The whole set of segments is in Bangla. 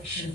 action.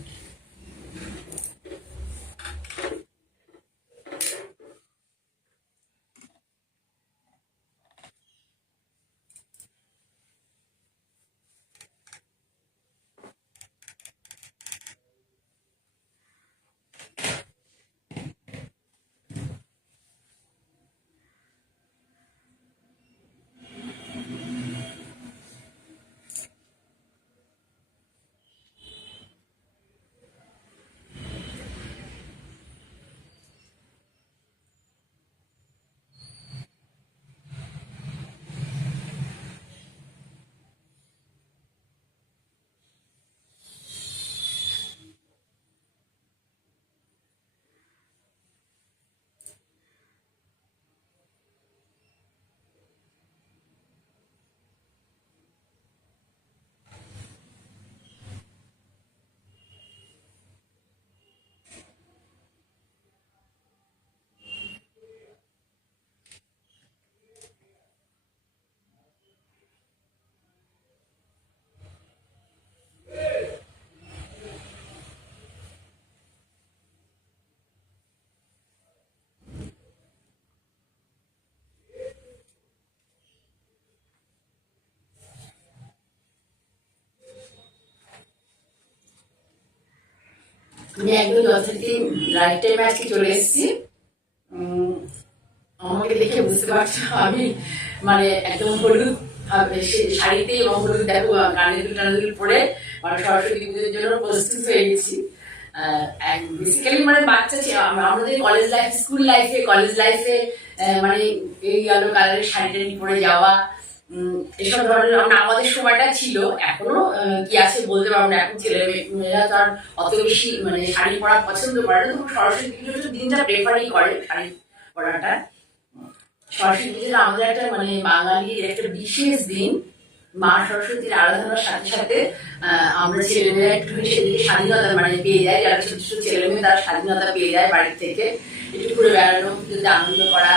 আমি একদম যথারীতি রাইট টাইমে আজকে চলে এসেছি। আমাকে দেখে বুঝতে পারছো আমি মানে একদম হলুদ শাড়িতে এবং হলুদ দেখো কানে দুল টানে দুল পরে মানে সরস্বতী পুজোর জন্য প্রস্তুত হয়ে গেছি। বেসিক্যালি মানে বাচ্চা আমাদের কলেজ লাইফ, স্কুল লাইফে, কলেজ লাইফে মানে এই আলো কালারের শাড়ি টাড়ি পরে যাওয়া, এসব ধরনের আমাদের সময়টা ছিল। এখনো কি আছে বলতে পারবো না, এখন ছেলে মেয়েরা তো আর অত বেশি মানে শাড়ি পরা পছন্দ করে না, তবু সরস্বতী পুজোর দিনটা প্রেফারই করে শাড়ি পরাটা। সরস্বতী পুজোটা আমাদের একটা মানে বাঙালির একটা বিশেষ দিন। মা সরস্বতীর আরাধনার সাথে সাথে আমরা ছেলেমেয়েরা একটু সেদিকে স্বাধীনতা মানে পেয়ে যায়, যারা ছোট ছোট ছেলে মেয়ে তারা স্বাধীনতা পেয়ে যায় বাড়ির থেকে, একটু ঘুরে বেড়ানো, পুজোতে আনন্দ করা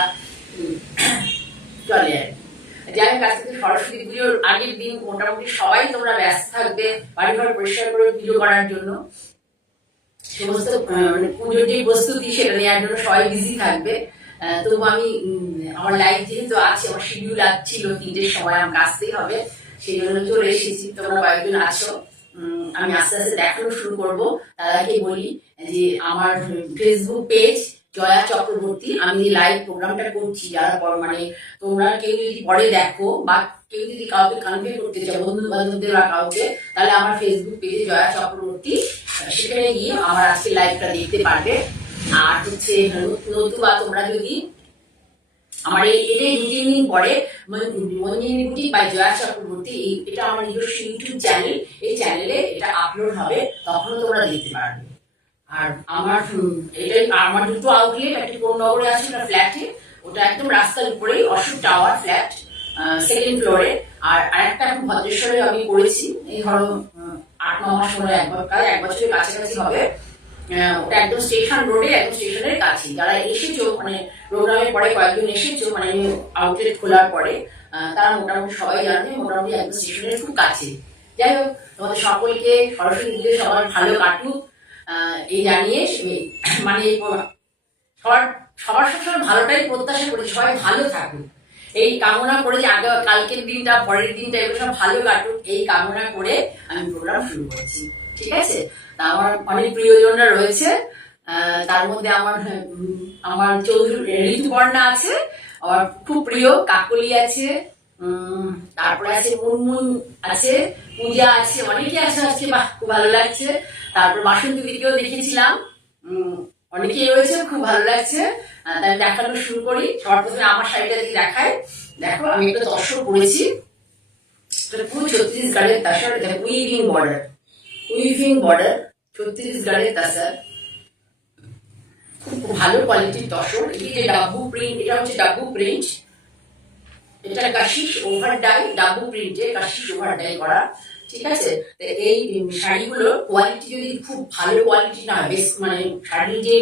চলে আর যাই হোক। আজকে সরস্বতী পুজোর আগের দিন মোটামুটি সবাই তোমরা ব্যস্ত থাকবে বাড়ি ঘর পরিষ্কার করে পুজো করার জন্য, সমস্ত মানে পুজোর যে প্রস্তুতি সেটা নেওয়ার জন্য সবাই বিজি থাকবে। তবু আমি আমার লাইফ যেহেতু আছে, আমার শিডিউল ছিল 3টের সময় আমাকে আসতেই হবে, সেই জন্য চলে এসেছি। তোমরা কয়েকজন আছো, আমি আস্তে আস্তে দেখানো শুরু করবো। তার আগে বলি যে আমার ফেসবুক পেজ জয়া চক্রবর্তী, আমি যে লাইভ প্রোগ্রামটা করছি, যারা মানে তোমরা কেউ যদি পরে দেখো বা কেউ যদি কাউকে কনভে করতে চাও বন্ধু বান্ধবদের বা কাউকে, তাহলে আমার ফেসবুক পেজে জয়া চক্রবর্তী, সেখানে গিয়ে আমার আজকে লাইভটা দেখতে পারবে। আর হচ্ছে নতুবা তোমরা যদি আমার এটাই 2-3 দিন পরে মঞ্জিনী বুটিক বাই জয়া চক্রবর্তী, এটা আমার নিজস্ব ইউটিউব চ্যানেল, এই চ্যানেলে এটা আপলোড হবে, তখন তোমরা দেখতে পারবে। আর আমার এটাই আমার দুটো আউটলেট, একটা কোন্নগরে আছে, একটা ফ্ল্যাটে, ওটা একদম রাস্তার উপরেই অশোক টাওয়ার ফ্ল্যাট, 2nd ফ্লোরে। আর আরেকটা এখন ভদ্রেশ্বরে আমি করেছি, এই ধরো 8-9 মাস পরে, এক বছরের কাছাকাছি হবে। ওটা একদম স্টেশন রোডে, একদম স্টেশনের কাছে। যারা এসেছো মানে প্রোগ্রামের পরে কয়েকজন এসেছো মানে আউটলেট খোলার পরে, তারা মোটামুটি সবাই জানে মোটামুটি একদম স্টেশনের খুব কাছে। যাই হোক, তোমাদের সকলকে সরস্বতী পুজো সবার ভালো কাটুক এই জানিয়ে মানে সবার সবসময় ভালোটাই প্রত্যাশা করি, সবাই ভালো থাকুক এই কামনা করে, যে আগে কালকের দিনটা পরের দিনটা এগুলো সব ভালো কাটুক এই কামনা করে আমি প্রোগ্রাম শুরু করছি। ঠিক আছে? তা আমার অনেক প্রিয়জনরা রয়েছে, তার মধ্যে আমার চৌধুরী ঋতুপর্ণা আছে, আমার খুব প্রিয় কাকলি আছে, তারপরে আছে মুনমুন আছে, পূজা আছে, অনেকে আছে আজকে, বাহ খুব ভালো লাগছে। তারপর বাসন্তী দিদিকেও দেখেছিলাম, অনেকেই রয়েছে, খুব ভালো লাগছে। তাই দেখানো শুরু করি। সবার প্রথমে আমার শাড়িটা দিয়ে দেখায়। দেখো আমি একটা তসর পরেছি, পুরো ছত্তিশগড়ের তসর, উইভিং বর্ডার ছত্তিশগড়ের তসর, খুব ভালো কোয়ালিটির তসর। এই যে ডাব্বু প্রিন্ট, এটা হচ্ছে ডাব্বু প্রিন্ট, এটা কাশিশ over die, dabu প্রিন্টে কাশিশ over die করা। ঠিক আছে। তো এই শাড়িগুলোর কোয়ালিটি যদি খুব ভালো কোয়ালিটি না হয়, বেশ মানে শাড়ির যে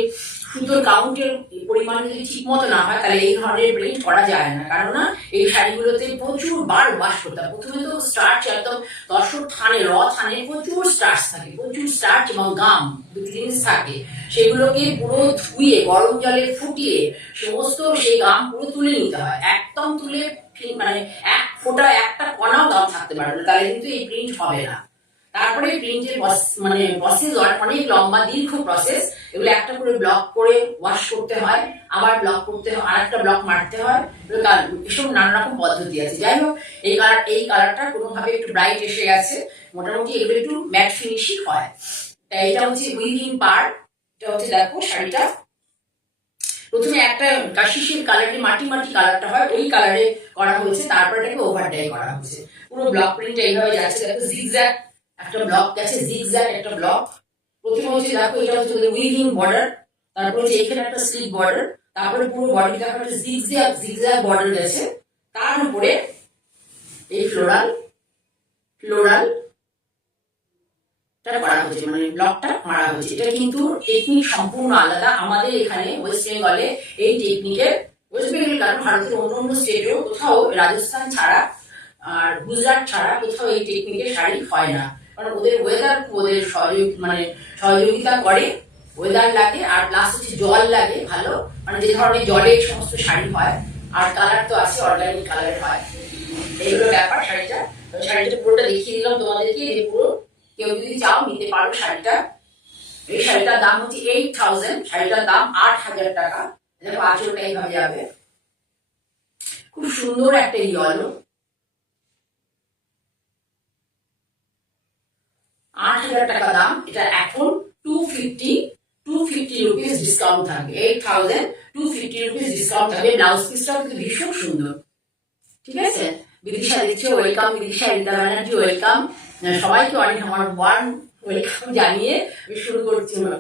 সুতোর কাউন্টের পরিমাণ যদি ঠিক মতো না হয়, তাহলে এই ধরনের প্রিন্ট করা যায় না। কারণ না এই শাড়িগুলোতে প্রচুর বার ওয়াশ করতে হয়। প্রথমে তো স্টার্চ একদম তসর থানে, থানে প্রচুর স্টার্চ থাকে, প্রচুর স্টার্চ এবং গাম দুটি জিনিস থাকে। সেগুলোকে পুরো ধুয়ে গরম জলে ফুটিয়ে সমস্ত সেই গাম পুরো তুলে নিতে হয়, একদম তুলে মানে এক ফোঁটা একটা কণাও গাম থাকতে পারবে না, তাহলে কিন্তু এই প্রিন্ট হবে না। তারপরে প্রিন্টের মানে প্রসেস অনেক লম্বা দীর্ঘ প্রসেস। এগুলো একটা করে ব্লক করে ওয়াশ করতে হয়, আবার ব্লক করতে হয়, আর একটা ব্লক মারতে হয়, এসব নানা রকম পদ্ধতি আছে। যাই হোক, এই কালারটা কোনোভাবে একটু ব্রাইট এসে গেছে, মোটামুটি এগুলো একটু ম্যাট ফিনিশই হয়। তাই এটা হচ্ছে উইভিং পার্ট। এটা হচ্ছে দেখো শাড়িটা প্রথমে একটা কাশিসের কালারটি মাটি মাটি কালারটা হয়, ওই কালারে করা হয়েছে, তারপর এটাকে ওভারডাই করা হয়েছে। পুরো ব্লক প্রিন্ট এইভাবে যাচ্ছে। দেখো জিগজ্যাগ একটা ব্লক গেছে, জিগজ্যাগ একটা ব্লক। প্রথমে হচ্ছে দেখো এটা হচ্ছে উইভিং বর্ডার, তারপর হচ্ছে এখানে একটা স্লিপ বর্ডার, তারপরে পুরো বডি দেখো একটা জিগজ্যাগ বর্ডার গেছে। তার উপরে এই ফ্লোরাল করা হয়েছে, মানে ব্লকটা মারা হয়েছে। এটা কিন্তু টেকনিক সম্পূর্ণ আলাদা। আমাদের এখানে ওয়েস্ট বেঙ্গলে এই টেকনিকের, ওয়েস্ট বেঙ্গল কারণ ভারতের অন্য স্টেটেও কোথাও, রাজস্থান ছাড়া আর গুজরাট ছাড়া কোথাও এই টেকনিকের শাড়ি হয় না। কারণ ওদের ওয়েদার, ওদের সহযোগিতা করে, ওয়েদার লাগে, আর প্লাস হচ্ছে জল লাগে ভালো, মানে যে ধরনের জলে সমস্ত শাড়ি হয়, আর কালার তো আছে অর্গানিক কালার হয়। এইগুলো ব্যাপার। শাড়িটা পুরোটা দেখিয়ে দিলাম তোমাদেরকে, যে পুরো কেউ যদি চাও নিতে পারো শাড়িটা। এই শাড়িটার দাম হচ্ছে 8000, শাড়িটার দাম 8000 টাকা। দেখো আঁচলটা এইভাবে যাবে, খুব সুন্দর একটা ইয়েলো। 8000 টাকা দাম। এটা এখন 250 রুপিস ডিসকাউন্ট থাকবে। 8250 রুপিস ডিসকাউন্ট থাকবে। ব্লাউজ পিসটাও কিন্তু ভীষণ সুন্দর। ঠিক আছে, বিদিশা দিচ্ছে ওয়েলকাম, বিদিশা, রীতা ব্যানার্জি ওয়েলকাম। সবাইকে অনেক আমার ওয়েলকাম জানিয়ে শুরু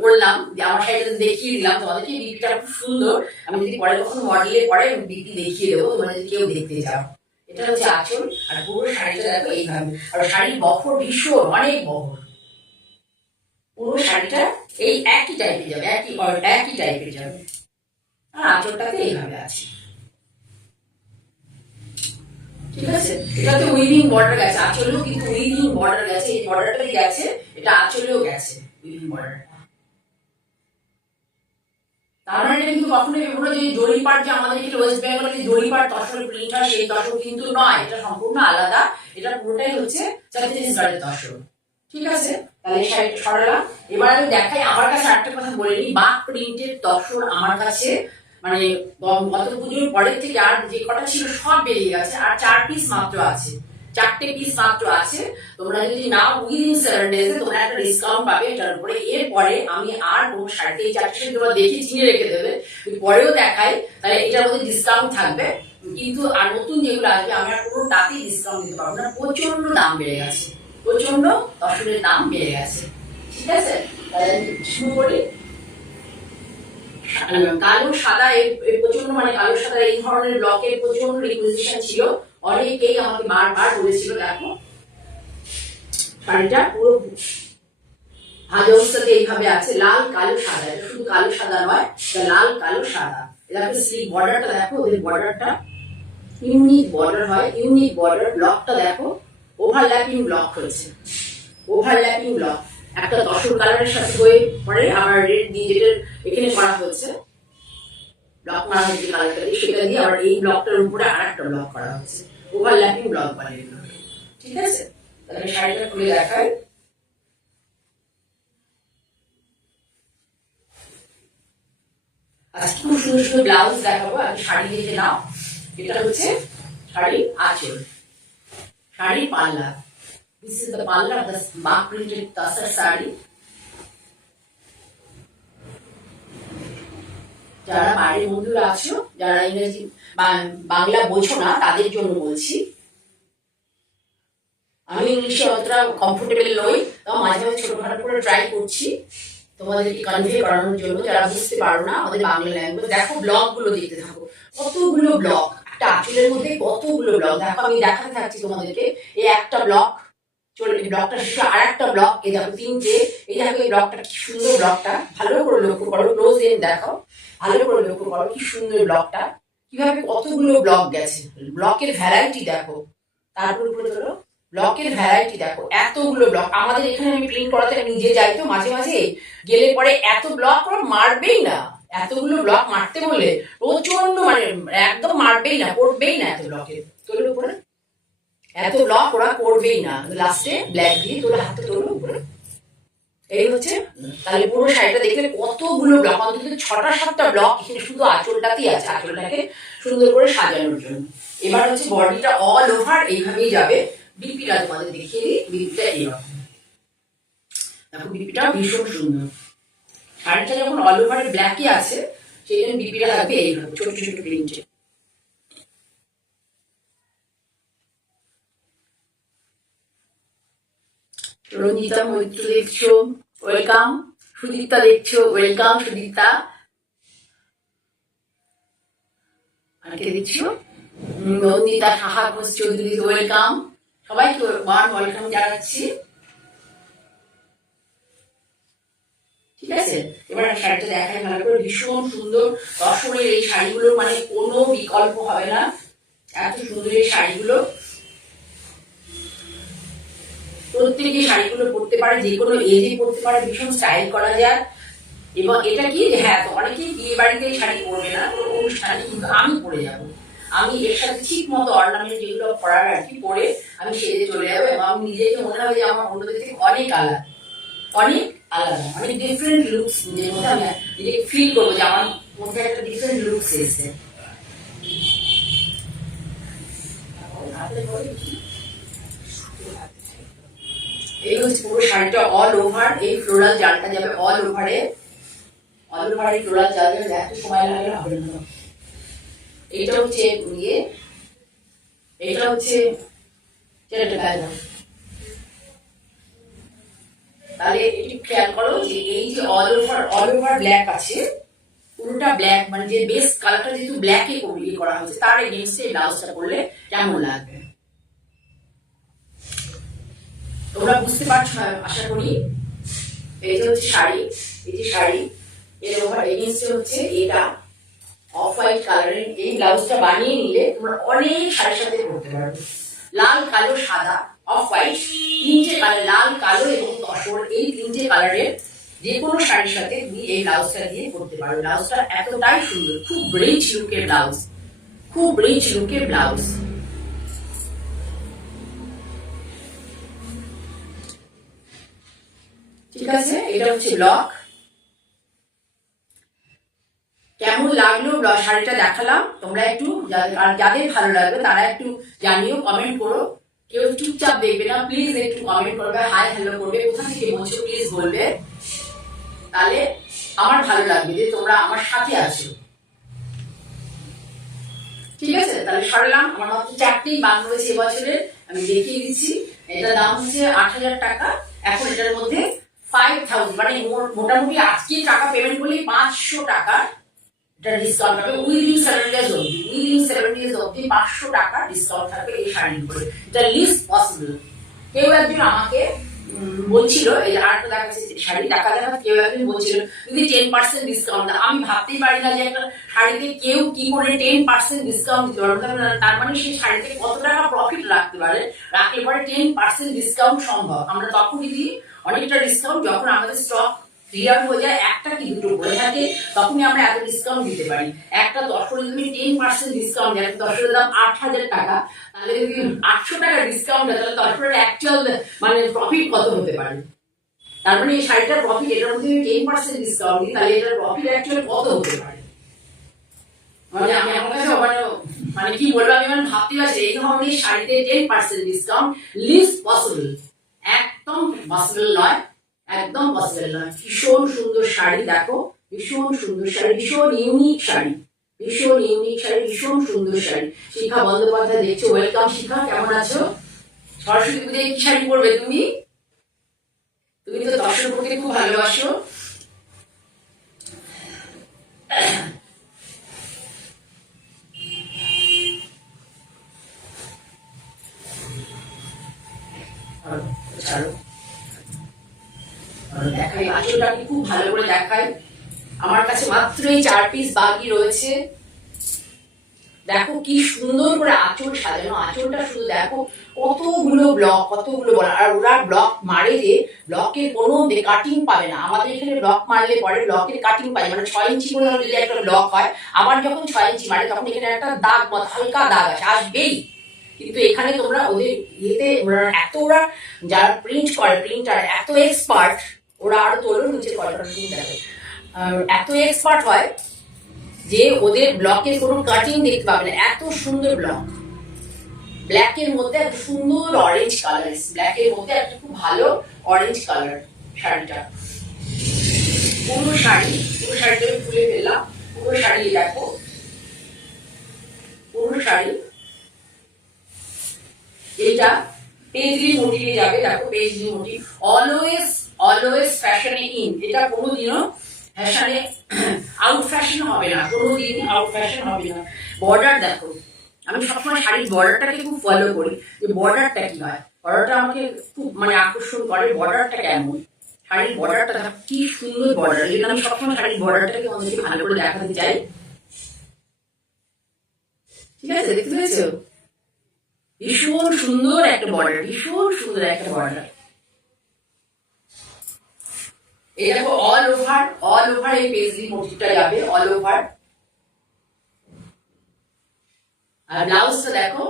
করলাম। আমার শাড়িটা দেখিয়ে দিলাম তোমাদেরকে। বিপিটা খুব সুন্দর। আমি যদি পরে কখনো মডেলে পরে বিপি দেখিয়ে দেবো, তোমরা যদি কেউ দেখতে যাও। এটা হচ্ছে আঁচল, আর পুরো শাড়িটা দেখো এইভাবে। আর শাড়ির বহর ভীষণ, অনেক বহর। পুরো শাড়িটা এই একই টাইপের যাবে, একই টাইপের যাবে। আর আঁচলটাতে এইভাবে আছে। ঠিক আছে, এটাতে উইভিং বর্ডার গেছে, আঁচলেও কিন্তু উইভিং বর্ডার গেছে। এই বর্ডারটাই গেছে, এটা আঁচলেও গেছে উইভিং বর্ডারটা। তার মানে এটা কিন্তু কখনোই ভেবো যে জরিপাট, যে আমাদের এখানে ওয়েস্ট বেঙ্গলে যে জরিপাট তসর প্রিন্ট হয়, সেই তসর কিন্তু নয়। এটা সম্পূর্ণ আলাদা। এটা পুরোটাই হচ্ছে ছত্তিশগড়ের তসর। ঠিক আছে, তাহলে শাড়িটা সরালাম। এবার আমি দেখাই, আমার কাছে একটা কথা বলে নিই, বাক প্রিন্টের তসর আমার কাছে মানে গত পুজোর পরের থেকে আর যে কটা ছিল সব বেরিয়ে গেছে, আর 4 পিস মাত্র আছে, 4টে পিস মাত্র আছে। তোমরা যদি নাও উইদিন 7 ডেজে তোমরা একটা ডিসকাউন্ট পাবে এটার উপরে। এরপরে আমি আর কোনো শাড়িতে এই 4টে শাড়ি তোমরা দেখে চিনে রেখে দেবে, পরেও দেখাই, তাহলে এটার মধ্যে ডিসকাউন্ট থাকবে। কিন্তু আর নতুন যেগুলো আসবে আমি আর কোনো তাতেই ডিসকাউন্ট দিতে পারবো না। প্রচন্ড দাম বেড়ে গেছে, প্রচন্ড তসরের দাম বেড়ে গেছে। ঠিক আছে, তাহলে শুরু করি। কালো সাদা, প্রচন্ড মানে কালো সাদা এই ধরনের ব্লকের প্রচন্ড রিকুইজিশন ছিল। অনেকেই আমাকে বারবার বলেছিল। দেখো শাড়িটা পুরো ভাজ অবস্থাতে এইভাবে আছে, লাল কালো সাদা। এটা শুধু কালো সাদা নয়, এটা লাল কালো সাদা। দেখো স্লিভ বর্ডারটা দেখো, ওদের বর্ডারটা ইউনিক বর্ডার হয়, ইউনিক বর্ডার। ব্লকটা দেখো ওভারল্যাপিং ব্লক হয়েছে, ওভারল্যাপিং ব্লক। একটা তসর কালারের সাথে হয়ে পরে আবার রেড দিয়ে যেটা এখানে করা হয়েছে, ব্লক মারা হয়েছে কালারটা দিয়ে, সেটা দিয়ে আবার এই ব্লকটার উপরে আর একটা ব্লক করা হয়েছে। ওভারল্যাপিং ব্লক বলে এগুলো। ঠিক আছে, তাহলে শাড়িটা খুলে দেখাই। আজকে খুব সুন্দর সুন্দর ব্লাউজ দেখাবো। আমি শাড়ি দেখে নাও। এটা হচ্ছে শাড়ির আঁচল, শাড়ির পাল্লা। This is the palla of the bark printed tassar saree. যারা বাড়ির বন্ধুরা আছো, যারা ইংরেজি বাংলা বোঝো না, তাদের জন্য বলছি। আমি ইংলিশে অতটা কমফোর্টেবল নই, তাও মাঝে মাঝে ছোটখাটো করে ট্রাই করছি তোমাদেরকে কনভে করানোর জন্য, যারা বুঝতে পারো না আমাদের বাংলা ল্যাঙ্গুয়েজ। দেখো ব্লগ গুলো দেখতে থাকো, কতগুলো ব্লক একটা আঁচলের মধ্যে, কতগুলো ব্লক। দেখো আমি দেখাতে থাকছি তোমাদেরকে। এই একটা ব্লক, চলে ব্লকটা শেষ, আর একটা ব্লক, এই দেখো তিনটে, এই দেখো এই ব্লকটা কি সুন্দর, ব্লকটা ভালো করে লক্ষ্য করো, ক্লোজ এন্ড দেখো, ভালো করে লক্ষ্য করো কি সুন্দর ব্লকটা, কিভাবে কতগুলো ব্লক গেছে, ব্লকের ভ্যারাইটি দেখো, তারপর উপরে ধরো ব্লকের ভ্যারাইটি দেখো, এতগুলো ব্লক। আমাদের এখানে আমি প্রিন্ট করাতে নিজে যাই তো মাঝে মাঝে, গেলে পরে এত ব্লক ওরা মারবেই না, এতগুলো ব্লক মারতে বললে প্রচন্ড মানে একদম মারবেই না, করবেই না এত ব্লকের, তোলে উপরে এত ব্লক ওরা করবেই না, লাস্টে ব্ল্যাক দিয়ে তোলে, হাতে তোলো উপরে, এই হচ্ছে। তাহলে পুরো শাড়িটা দেখলে কতগুলো ব্লক, অন্তত 6টা 7টা ব্লক এখানে শুধু আঁচলটাতেই আছে, আঁচলটাকে সুন্দর করে সাজানোর জন্য। এবার হচ্ছে বডিটা অল ওভার এইভাবেই যাবে। বিপিটা তোমাদের দেখিয়ে দিই, বিপিটা এইরকম দেখো, বিপিটা ভীষণ সুন্দর। শাড়িটা যখন অল ওভার ব্ল্যাকই আছে সেই জন্য বিপিটা থাকবে এইভাবে ছোট ছোট প্রিন্টে। রঞ্জিতা মৈত্র দেখছো, ওয়েলকাম। সুদীপ্তা দেখছো, ওয়েলকাম সুদীপ্তা। আর কে দেখছো, নন্দিতা সাহা ঘোষ চৌধুরী, ওয়েলকাম। সবাইকে ওয়েলকাম জানাচ্ছি। ঠিক আছে, এবার শাড়িটা দেখাই ভালো করে, ভীষণ সুন্দর দর্শনের এই শাড়িগুলো, মানে কোনো বিকল্প হবে না, এত সুন্দর এই শাড়িগুলো। প্রত্যেকে শাড়িগুলো পরতে পারে, যে কোনো এজে পরতে পারে, ভীষণ স্টাইল করা যায়। এবং এটা কি, হ্যাঁ অনেকেই বিয়ে বাড়িতে শাড়ি পরবে না, কোনো অনুষ্ঠানে, কিন্তু আমি পরে যাব, আমি এর সাথে ঠিক মতো অর্নামেন্ট যেগুলো পরার আর কি পরে আমি সেজে চলে যাবো, এবং আমি নিজেকে মনে হবে যে আমার অন্যদের থেকে অনেক আলাদা, অনেক আলাদা, অনেক ডিফারেন্ট লুকস নিজের মধ্যে আমি নিজেকে ফিল করবো যে আমার মধ্যে একটা ডিফারেন্ট লুকস এসেছে। এই হচ্ছে পুরো শাড়িটা অল ওভার, এই ফ্লোরাল জালটা যাবে অল ওভারে, অল ওভারে ফ্লোরাল জাল যাবে, এত সময় লাগে হবে না। এটা হচ্ছে ইয়ে, এটা হচ্ছে তাহলে একটু খেয়াল করো যে এই যে অল ওভার ব্ল্যাক আছে, পুরোটা ব্ল্যাক, মানে যে বেস কালারটা যেহেতু ব্ল্যাকে করা হয়েছে, তার এগেইনস্টে এই ব্লাউজটা করলে কেমন লাগবে তোমরা বুঝতে পারছো আশা করি। এই যে হচ্ছে শাড়ি, এই যে শাড়ি, এর ওভার এগেইনস্টে হচ্ছে এটা অফ হোয়াইট কালারের, এই ব্লাউজটা বানিয়ে নিলে তোমরা অনেক শাড়ির সাথে পরতে পারবে। লাল কালো সাদা অফ হোয়াইট তিনটে কালার, লাল কালো এবং তসর, এই তিনটে কালারের যে কোনো শাড়ির সাথে তুমি এই ব্লাউজটা দিয়ে পরতে পারো। ব্লাউজটা এতটাই সুন্দর, খুব রিচ লুকের ব্লাউজ, খুব রিচ লুকের ব্লাউজ। ঠিক আছে, এটা হচ্ছে ব্লক। কেমন লাগলো শাড়িটা দেখালাম, তোমরা একটু আর যাদের ভালো লাগবে তারা একটু জানিও, কমেন্ট করো। কেউ চুপচাপ দেখবে না, প্লিজ একটু কমেন্ট করবে, হাই হ্যালো করবে, কোথা থেকে বলছো প্লিজ বলবে, তাহলে আমার ভালো লাগবে যে তোমরা আমার সাথে আছো। ঠিক আছে, তাহলে সরলাম। আমার মাত্র 4টেই বাং রয়েছে এবছরের, আমি দেখিয়ে দিচ্ছি। এটার দাম হচ্ছে 8,000 টাকা। এখন এটার মধ্যে 5,000, মানে মোটামুটি আজকে টাকা পেমেন্ট করলে 500 টাকা ডিসকাউন্ট হবে, উইদিন 7 ডেজ অবধি, উইদিন 7 ডেজ অবধি 500 টাকা ডিসকাউন্ট থাকবে এই শাড়ির উপরে, এটা লিস্ট পসিবল। কেউ একজন আমাকে বলছিল, এই আরেকটা দেখাচ্ছে শাড়ি টাকা দেখা, কেউ একজন বলছিল যদি 10% ডিসকাউন্ট, আমি ভাবতেই পারি না যে একটা শাড়িতে কেউ কি করে 10% ডিসকাউন্ট দিতে পারবে, তার মানে সেই শাড়িতে কত টাকা প্রফিট রাখতে পারে, রাখলে পরে 10% ডিসকাউন্ট সম্ভব। আমরা তখনই দিই অনেকটা ডিসকাউন্ট যখন আমাদের স্টক ক্লিয়ার হয়ে যায়, একটা কি দুটো পড়ে থাকে, তখনই আমরা এত ডিসকাউন্ট দিতে পারি। একটা দর্শনে তুমি 10% ডিসকাউন্ট দেয়, দর্শনের দাম 8,000 টাকা, তাহলে যদি 800 টাকা ডিসকাউন্ট দেয়, তাহলে দর্শনের অ্যাকচুয়াল মানে প্রফিট কত হতে পারে। তার মানে এই শাড়িটার প্রফিট, এটার মধ্যে 10% ডিসকাউন্ট দিই, তাহলে এটার প্রফিট অ্যাকচুয়াল কত হতে পারে। মানে আমি আমার কাছে মানে কি বলবো, আমি মানে ভাবতে পারছি এই ধরনের শাড়িতে 10% ডিসকাউন্ট লিস্ট পসিবল, একদম পসিবল নয়, একদম পসিবল নয়। ভীষণ সুন্দর শাড়ি দেখো, ভীষণ সুন্দর শাড়ি, ভীষণ ইউনিক শাড়ি, ভীষণ ইউনিক শাড়ি, ভীষণ সুন্দর শাড়ি। শিখা বন্দ্যোপাধ্যায় দেখছো, ওয়েলকাম শিখা, কেমন আছো? সরস্বতী পুজোয় কি শাড়ি পরবে তুমি? তুমি তো দর্শন করতে খুব ভালোবাসো। দেখাই, আঁচলটাকে খুব ভালো করে দেখাই। আমার কাছে মাত্র এই 4 পিস বাকি রয়েছে। দেখো কি সুন্দর করে আঁচল সাজানো, আঁচলটা শুধু দেখো, কতগুলো ব্লক, কতগুলো বল। আর ওরা ব্লক মারে যে ব্লকের কোনো কাটিং পাবে না। আমাদের এখানে ব্লক মারলে পরে ব্লকের কাটিং পাবে, মানে 6 ইঞ্চি করে যদি একটা ব্লক হয়, আবার যখন 6 ইঞ্চি মারে তখন এখানে একটা দাগ মত হালকা দাগ আছে, আসবেই। কিন্তু এখানে তোমরা ওদের ইয়েতে এত ওরা যারা প্রিন্ট করে, প্রিন্টার এত এক্সপার্ট, ওরা আরো তোলো নিচে কয়টা প্রিন্ট দেখো, এত এক্সপার্ট হয় যে ওদের ব্লকের কোনো কাটিং দেখতে পাবে না। এত সুন্দর ব্লক, ব্ল্যাকের মধ্যে এত সুন্দর অরেঞ্জ কালার, ব্ল্যাকের মধ্যে একটা খুব ভালো অরেঞ্জ কালার শাড়িটা। পুরো শাড়িটা আমি খুলে ফেললাম। পুরো শাড়ি দেখো, পুরো শাড়ি এটা পেজলি মোটিভে যাবে। দেখো পেজলি মোটিভ, অলওয়েজ ফ্যাশনে ইন। এটা কোনোদিনও ফ্যাশনে আউট ফ্যাশন হবে না, কোনোদিন আউট ফ্যাশন হবে না। বর্ডার দেখো, আমি সবসময় শাড়ির বর্ডারটাকে খুব ফলো করি, যে বর্ডারটা কি হয়। বর্ডারটা আমাকে খুব মানে আকর্ষণ করে, বর্ডারটা কেমন, শাড়ির বর্ডারটা দেখো কি সুন্দর বর্ডার। এই জন্য আমি সবসময় শাড়ির বর্ডারটাকে আমাদেরকে ভালো করে দেখাতে চাই। ঠিক আছে, দেখতে পেয়েছো? ভীষণ সুন্দর একটা বর্ডার, ভীষণ সুন্দর একটা বর্ডার। এই দেখো অল ওভার এই পেজলি মোটিভটা যাবে, অল ওভার। আর ব্লাউজটা দেখো,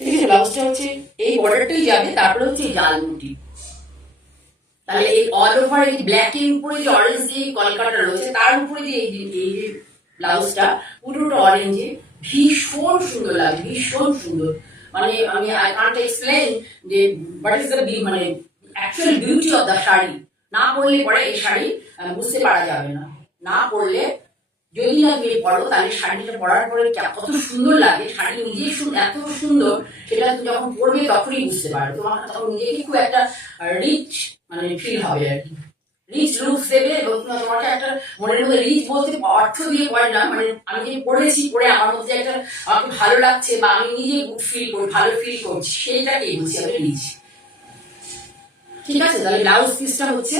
ঠিক আছে, ব্লাউজটা হচ্ছে এই বর্ডারটাই যাবে, তারপরে হচ্ছে জাল মোটিভ। তাহলে এই অল ওভার এই ব্ল্যাকের উপরে যে অরেঞ্জ দিয়ে কলকাটা রয়েছে, তার উপরে যে এই ব্লাউজটা পুরোটা অরেঞ্জে, ভীষণ সুন্দর লাগে, ভীষণ সুন্দর। মানে আমি আই কান্ট এক্সপ্লেন যে হোয়াট ইজ দ্য মানে actual beauty of the sari. না পরলে পরে এই শাড়ি বুঝতে পারা যাবে না। না পরলে, যদি না তুমি পড়ো, তাহলে শাড়িটা পরার পরে কত সুন্দর লাগে, শাড়ি নিজেই এত সুন্দর, সেটা তুমি যখন পরবে তখনই বুঝতে পারবে। তোমার তখন নিজেকে খুব একটা রিচ মানে ফিল হবে আর কি, রিচ লুকস দেবে। এবং তোমাকে একটা মনের মধ্যে, রিচ বলতে অর্থ দিয়ে পড়ে না, মানে আমি যে পড়েছি, পড়ে আমার মধ্যে একটা আমাকে ভালো লাগছে, বা আমি নিজে ফিল করি, ভালো ফিল করছি, সেইটাকেই বলছি আমি রিচ। ঠিক আছে, তাহলে ব্লাউজ পিসটা হচ্ছে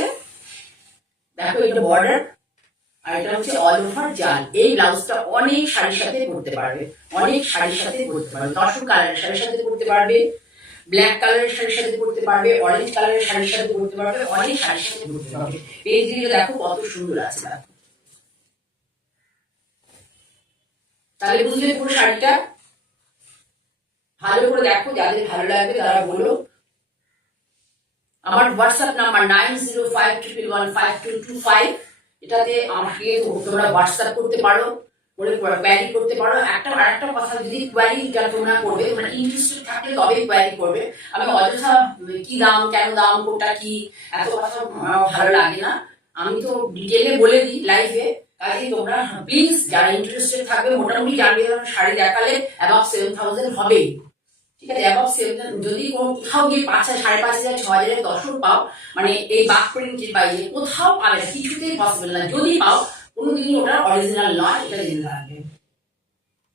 দেখো, এটা বর্ডার, আর এটা হচ্ছে অল ওভার জাল। এই ব্লাউজটা অনেক শাড়ির সাথে পরতে পারবে, অনেক শাড়ির সাথে পরতে পারবে। দর্শন কালারের শাড়ির সাথে পরতে পারবে, ব্ল্যাক কালারের শাড়ির সাথে পরতে পারবে, অরেঞ্জ কালারের শাড়ির সাথে পরতে পারবে, অনেক শাড়ির সাথে পরতে পারবে। এই দিকে দেখো কত সুন্দর আছে, দেখো। তাহলে বুঝলে পুরো শাড়িটা ভালো করে দেখো, যাদের ভালো লাগবে তারা বলো। আমার হোয়াটসঅ্যাপ নাম্বার 9052115225, এটাতে আমাকে তোমরা হোয়াটসঅ্যাপ করতে পারো, করে কোয়ারি করতে পারো। আরেকটা কথা, যদি কোয়ারিটা তোমরা করবে, তোমরা ইন্টারেস্টেড থাকলে তবে কোয়ারি করবে। আমি অযথা কি দাম, কেন দাম, কোনটা কি, এত কথা ভালো লাগে না। আমি তো ডিটেলে বলে দিই লাইভে। কাজে তোমরা প্লিজ যারা ইন্টারেস্টেড থাকবে, মোটামুটি জানবে শাড়ি দেখালে অ্যাবাভ 7000 হবেই। ঠিক আছে, অ্যাবাভ 7000। যদি কোথাও গিয়ে 5,000, 5,500, 6,000 দর্শক পাও, মানে এই বাক প্রিন্টের বাইরে কোথাও পাবে না, কিছুতেই পসিবল না। যদি পাও, কোনোদিনই ওটা অরিজিনাল নয়, এটা জেনে রাখবে,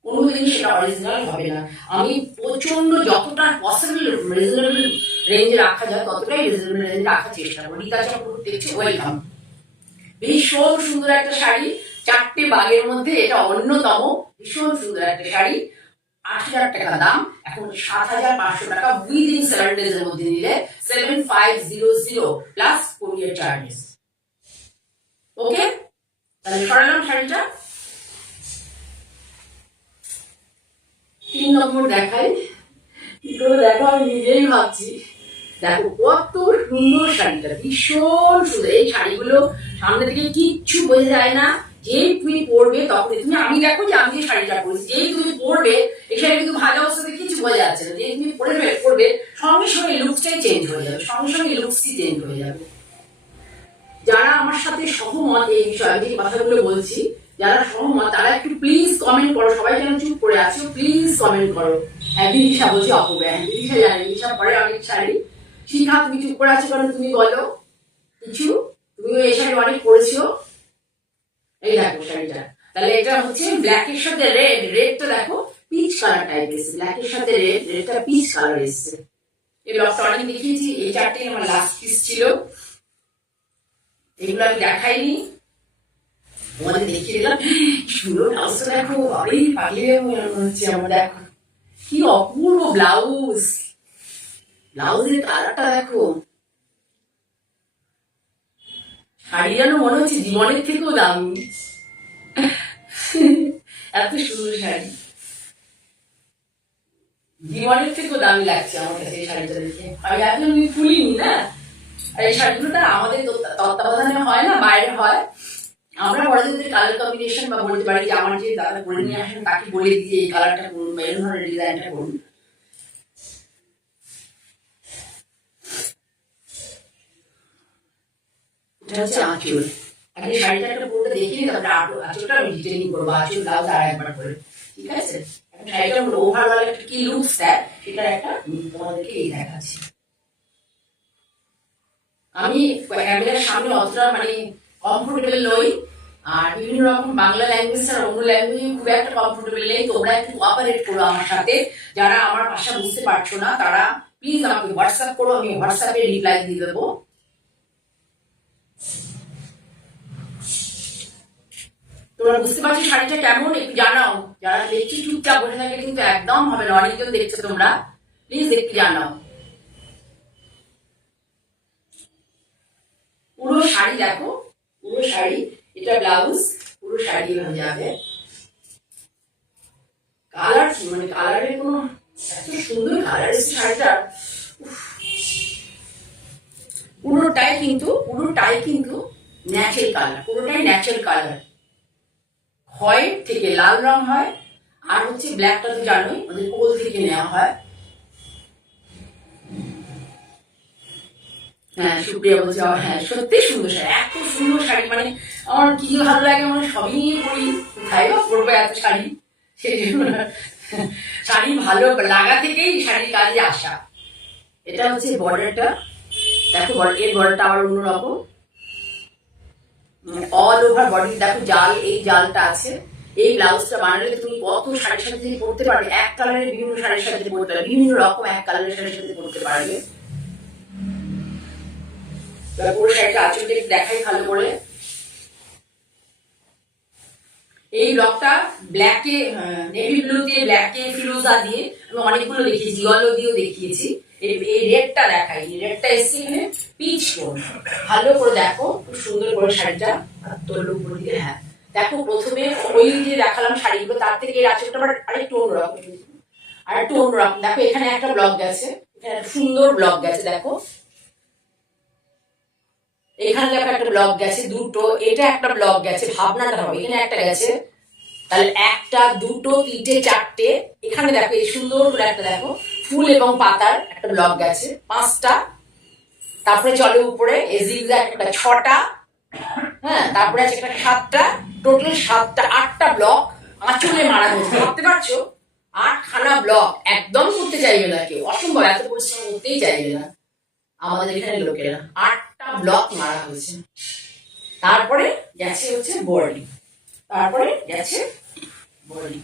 কোনোদিনই সেটা অরিজিনাল হবে না। আমি প্রচন্ড যতটা পসিবল রিজনেবল রেঞ্জে রাখা যায়, ততটাই রিজনেবল রেঞ্জে রাখার চেষ্টা করি। রিতা চক্র দেখছি, ওয়েলকাম। ভীষণ সুন্দর একটা শাড়ি, 4টে বাগের মধ্যে এটা অন্যতম। ভীষণ সুন্দর একটা শাড়ি, 8,000 টাকা দাম, এখন 7,500 টাকা উইদিন 7 ডেজ এর মধ্যে নিলে 7500 প্লাস কোরিয়ার চার্জেস। ওকে, তাহলে সরালাম শাড়িটা। 3 নম্বর দেখাই, কি করে দেখো আমি নিজেই ভাবছি। দেখো কত সুন্দর শাড়িটা, ভীষণ সুন্দর। এই শাড়িগুলো সামনে থেকে কিচ্ছু বোঝা যায় না, যেই তুমি পরবে তখন তুমি, আমি দেখো যে আমি যে শাড়িটা পরেছি, যেই তুমি পরবে এই শাড়ি কিন্তু ভালো অবস্থাতে কিছু বোঝা যাচ্ছে না। যেই তুমি পরবে সঙ্গে সঙ্গে লুকসটাই চেঞ্জ হয়ে যাবে, সঙ্গে সঙ্গে লুকসই চেঞ্জ হয়ে যাবে। যারা আমার সাথে সহমত এই বিষয়ে, যে কথাগুলো বলছি, যারা সহমত তারা একটু প্লিজ কমেন্ট করো। সবাই যেন চুপ করে আছো, প্লিজ কমেন্ট করো। হ্যাঁ, বিদিশা বলছি, অপবে। হ্যাঁ, বিদিশা জানে, বিদিশা পরে অনেক শাড়ি। শিখা, তুমি চুপ করে আছো কারণ তুমি বলো কিছু, তুমিও এই শাড়ি অনেক পরেছো। এই দেখো শাড়িটা, তাহলে এটা হচ্ছে ব্ল্যাকের সাথে রেড, রেডটা দেখো পিচ কালার টাইপ এসছে, ব্ল্যাকের সাথে রেড, রেডটা পিচ কালার এসছে। এই ব্লগটা অনেক দেখিয়েছি, এই চারটেই আমার লাস্ট পিস ছিল, এগুলো আমি দেখাইনি, তোমাদের দেখিয়ে দিলাম। সুন্দর ব্লাউজটা দেখো, আরে পাগলে মনে হচ্ছে আমার, দেখো কি অপূর্ব ব্লাউজ, ব্লাউজের কালারটা দেখো, শাড়ি যেন মনে হচ্ছে জীবনের থেকেও দামি, এত সুন্দর শাড়ি, জীবনের থেকেও দামি লাগছে আমার কাছে এই শাড়িটা দেখে। আমি এখন তুলিনি না, আর এই শাড়িগুলোটা আমাদের তত্ত্বাবধানে হয় না, বাইরে হয়, আমরা বড়দের কালার কম্বিনেশন বা বলতে পারি যে আমার যে দাদা করে নিয়ে আসেন তাকে বলে দিয়ে এই কালারটা করুন বা এরকম ধরনের ডিজাইনটা করুন। এটা হচ্ছে আঁচল, আগে শাড়িটা একটা পুরোটা দেখিয়ে তারপরে আঁচলটা আমি ডিটেলিং করবো, আঁচল ব্লাউজ আর একবার করে, ঠিক আছে? শাড়িটা ওভারঅল একটা কি লুকস দেয় সেটা একটা তোমাদেরকে এই দেখাচ্ছি। আমি ক্যামেরার সামনে অতটা মানে কমফোর্টেবল নই, আর বিভিন্ন রকম বাংলা ল্যাঙ্গুয়েজ আর অন্য ল্যাঙ্গুয়েজ খুব একটা কমফোর্টেবল নেই। তোমরা একটু কোঅপারেট করো আমার সাথে, যারা আমার ভাষা বুঝতে পারছো না তারা প্লিজ আমাকে হোয়াটসঅ্যাপ করো, আমি হোয়াটসঅ্যাপে রিপ্লাই দিয়ে দেবো। তোমরা বুঝতে পারছো শাড়িটা কেমন একটু জানাও, যারা দেখছি চুপচাপ বসে থাকে কিন্তু একদম হবে না, অনেকজন দেখছো তোমরা, প্লিজ একটু জানাও। পুরো শাড়ি দেখো, পুরো শাড়ি, এটা ব্লাউজ, পুরো শাড়ি হয়ে যাবে। কালার কি মানে কালারের কোনো এত সুন্দর কালার এসেছে শাড়িটা, পুরোটাই কিন্তু ন্যাচারাল কালার, পুরোটাই ন্যাচারাল কালার, হোয়াইট থেকে লাল রং হয়, আর হচ্ছে ব্ল্যাকটা তো জানোই ওদের কোল থেকে নেওয়া হয়। হ্যাঁ সুপ্রিয়া বলছে, হ্যাঁ সত্যি সুন্দর শাড়ি, এত সুন্দর শাড়ি, মানে আমার কি ভালো লাগে, মানে সবই নিয়ে পড়ি, কোথায় বা পড়বো এত শাড়ি, সেই জন্য শাড়ি ভালো লাগা থেকেই শাড়ির কাজে আসা। এটা হচ্ছে বর্ডারটা, দেখো এর বর্ডারটা আবার অন্যরকম, অল ওভার বডি দেখো জাল, এই জালটা আছে। এই ব্লাউজটা বানালে তুমি কত শাড়ির সাথে পরতে পারবে, এক কালারের বিভিন্ন শাড়ির সাথে পরতে পারবে, বিভিন্ন রকম এক কালারের শাড়ির সাথে পরতে পারবে। পুরো শাড়িটা আঁচলটা একটু দেখাই ভালো করে। এই ব্লকটা ব্ল্যাকে, নেভি ব্লু দিয়ে, ব্ল্যাকে, ফিরোজা দিয়ে আমি অনেকগুলো দেখিয়েছি, ইয়েলো দিয়েও দেখিয়েছি। এই রেডটা দেখাই, রেডটা এসছে এখানে পিচ টোন, ভালো করে দেখো, খুব সুন্দর করে শাড়িটা তোর উপর দিয়ে। হ্যাঁ দেখো, প্রথমে ওই যে দেখালাম শাড়িগুলো, তার থেকে এই আঁচলটা আরেকটু অন্যরকম, আর একটু অন্যরকম। দেখো এখানে একটা ব্লক গেছে, এখানে সুন্দর ব্লক গেছে, দেখো এখানে দেখো একটা ব্লক গেছে, দুটো, এটা একটা ব্লক গেছে, ভাবনাটা হবে, এখানে একটা গেছে, তাহলে একটা, দুটো, তিনটে, চারটে, এখানে দেখো এই সুন্দর করে একটা দেখো ফুল এবং পাতার একটা ব্লক গেছে, পাঁচটা, তারপরে চলে উপরে এই জিগজ্যাগ একটা ছটা, হ্যাঁ তারপরে আছে একটা সাতটা, টোটাল সাতটা, আটটা ব্লক আঁচলে মারা হয়েছে, ভাবতে পারছো? 8খানা ব্লক, একদম করতে চাইবে না কেউ, অসম্ভব, এত পরিশ্রম করতেই চাইবে না আমাদের এখানে লোকেরা, 8টা ব্লক মারা হয়েছে। তারপরে গেছে হচ্ছে বডি, তারপরে গেছে বডি।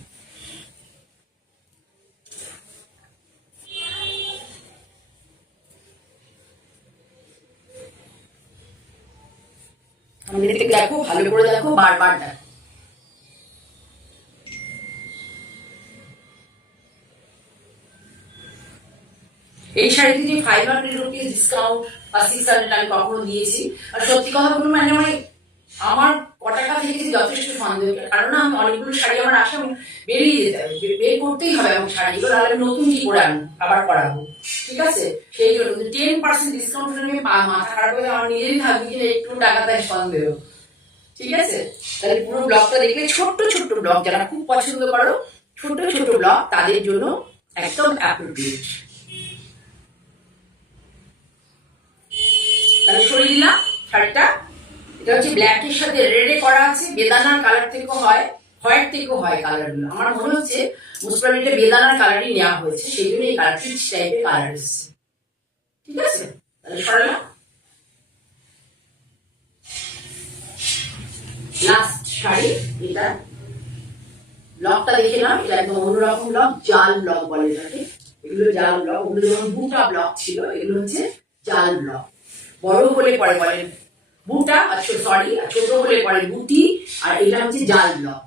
আমাদের দেখো ভালো করে দেখো, বারবার দেখো। এই শাড়িতে যে 500 রুপিস ডিসকাউন্ট বা 600 আমি কখনো দিয়েছি, আর সত্যি কথা বলবো মানে আমার কটাকা থেকে যথেষ্ট সন্দেহ, কারণ আমি অনেকগুলো শাড়ি আমার আসে, আমি বেরিয়ে যেতে হবে, বের করতেই হবে এবং শাড়িগুলো, তাহলে আমি নতুন কি করে আনবো, আবার করাবো, ঠিক আছে? সেই জন্য 10% ডিসকাউন্ট আমি মাথা খারাপ হয়ে আমার নিজেরই থাকবে যে একটু টাকা তাই সন্দেহ, ঠিক আছে? তাহলে পুরো ব্লগটা দেখলে, ছোট্ট ছোট্ট ব্লগ যারা খুব পছন্দ করো, ছোট ছোট ব্লগ তাদের জন্য একদম অ্যাপ্রোপ্রিয়েট। তাহলে সরিয়ে দিলাম শাড়িটা, এটা হচ্ছে ব্ল্যাকের সাথে রেডে করা আছে, বেদানার কালার থেকেও হয়, হোয়াইট থেকেও হয় কালারগুলো, আমার মনে হচ্ছে মোস্ট প্রবাবলি বেদানার কালারই নেওয়া হয়েছে, সেই জন্য এই কালার পিচ টাইপের কালার এসেছে, ঠিক আছে? তাহলে সরালাম। লাস্ট শাড়ি এটা, ব্লকটা দেখে নাও, এটা একদম অন্যরকম ব্লক, জাল ব্লক বলে এটাকে। এগুলো জাল ব্লক, ওগুলো যেমন বুটা ব্লক ছিল, এগুলো হচ্ছে জাল ব্লক। বড় হলে পরে বলেন বুটা, সরি, আর ছোট হলে পরে বুটি, আর এটা হচ্ছে জাল ব্লক।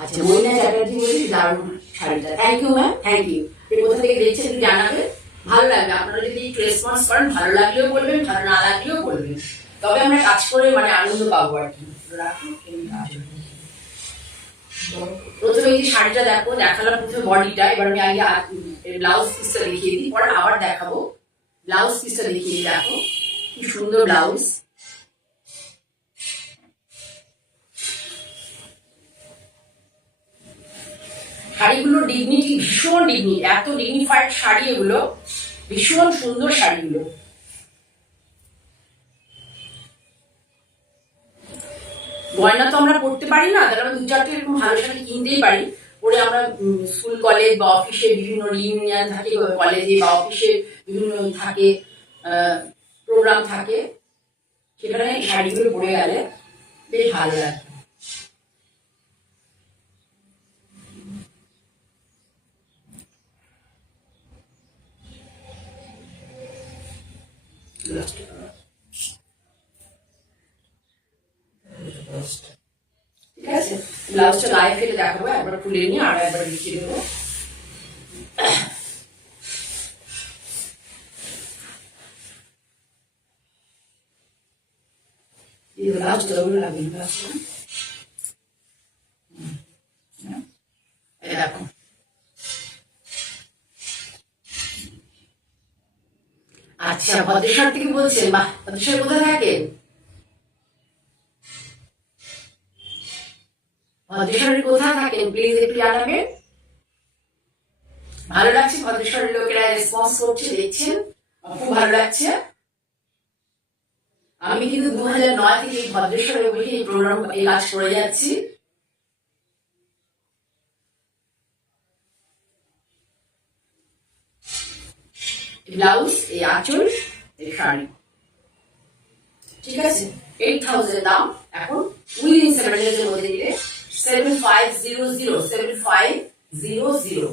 আচ্ছা, মইনা চ্যাটার্জি বলি দারুণ শাড়িটা। Thank you ma'am, thank you. কোথা থেকে দেখছেন একটু জানাবেন, ভালো লাগবে। আপনারা যদি একটু রেসপন্স করেন, ভালো লাগলেও বলবেন, ভালো না লাগলেও বলবেন, তবে আমরা কাজ করে মানে আনন্দ পাবো আর কি। প্রথমে এই শাড়িটা দেখো, দেখালাম প্রথমে বডিটা, এবার আমি আগে ব্লাউজ পিসটা দেখিয়ে দিই, পরে আবার দেখাবো। ব্লাউজ পিসটা দেখিয়ে দিই, দেখো কি সুন্দর ব্লাউজ। শাড়িগুলো ডিগনিটি, ভীষণ ডিগনিটি, এত ডিগনিফাইড শাড়ি এগুলো, ভীষণ সুন্দর শাড়িগুলো। গয়না তো আমরা পড়তে পারি না, তাহলে আমরা দু চারটে এরকম ভালো শাড়ি কিনতেই পারি, পরে আমরা স্কুল কলেজ বা অফিসে বিভিন্ন রিউনিয়ন থাকে, কলেজে বা অফিসে বিভিন্ন থাকে প্রোগ্রাম থাকে, সেখানে শাড়িগুলো পরে গেলে বেশ ভালো লাগে। ঠিক আছে, ব্লাউজটা গায়ে ফেলে দেখাবো, একবার খুলে নিয়ে আর একবার লিখিয়ে দেবো। ব্লাউজটা ওগুলো লাগবে, ব্লাউজটা দেখো। আচ্ছা, ভদ্রেশ্বর থেকে বলছেন? বাহ, ভদ্রেশ্বর কোথায় থাকেন? ভদ্রেশ্বরের কোথায় থাকেন প্লিজ একটু জানাবেন। ভালো লাগছে, ভদ্রেশ্বরের লোকেরা রেসপন্স করছে, দেখছেন, খুব ভালো লাগছে। আমি কিন্তু 2009 থেকে এই ভদ্রেশ্বরে বসে এই প্রোগ্রাম, এই কাজ করে যাচ্ছি। ব্লাউজ, এই আঁচল, এই শাড়ি, ঠিক আছে। 8000 দাম। এখন উইদিন 7 days এর মধ্যে দিলে 7500, 7500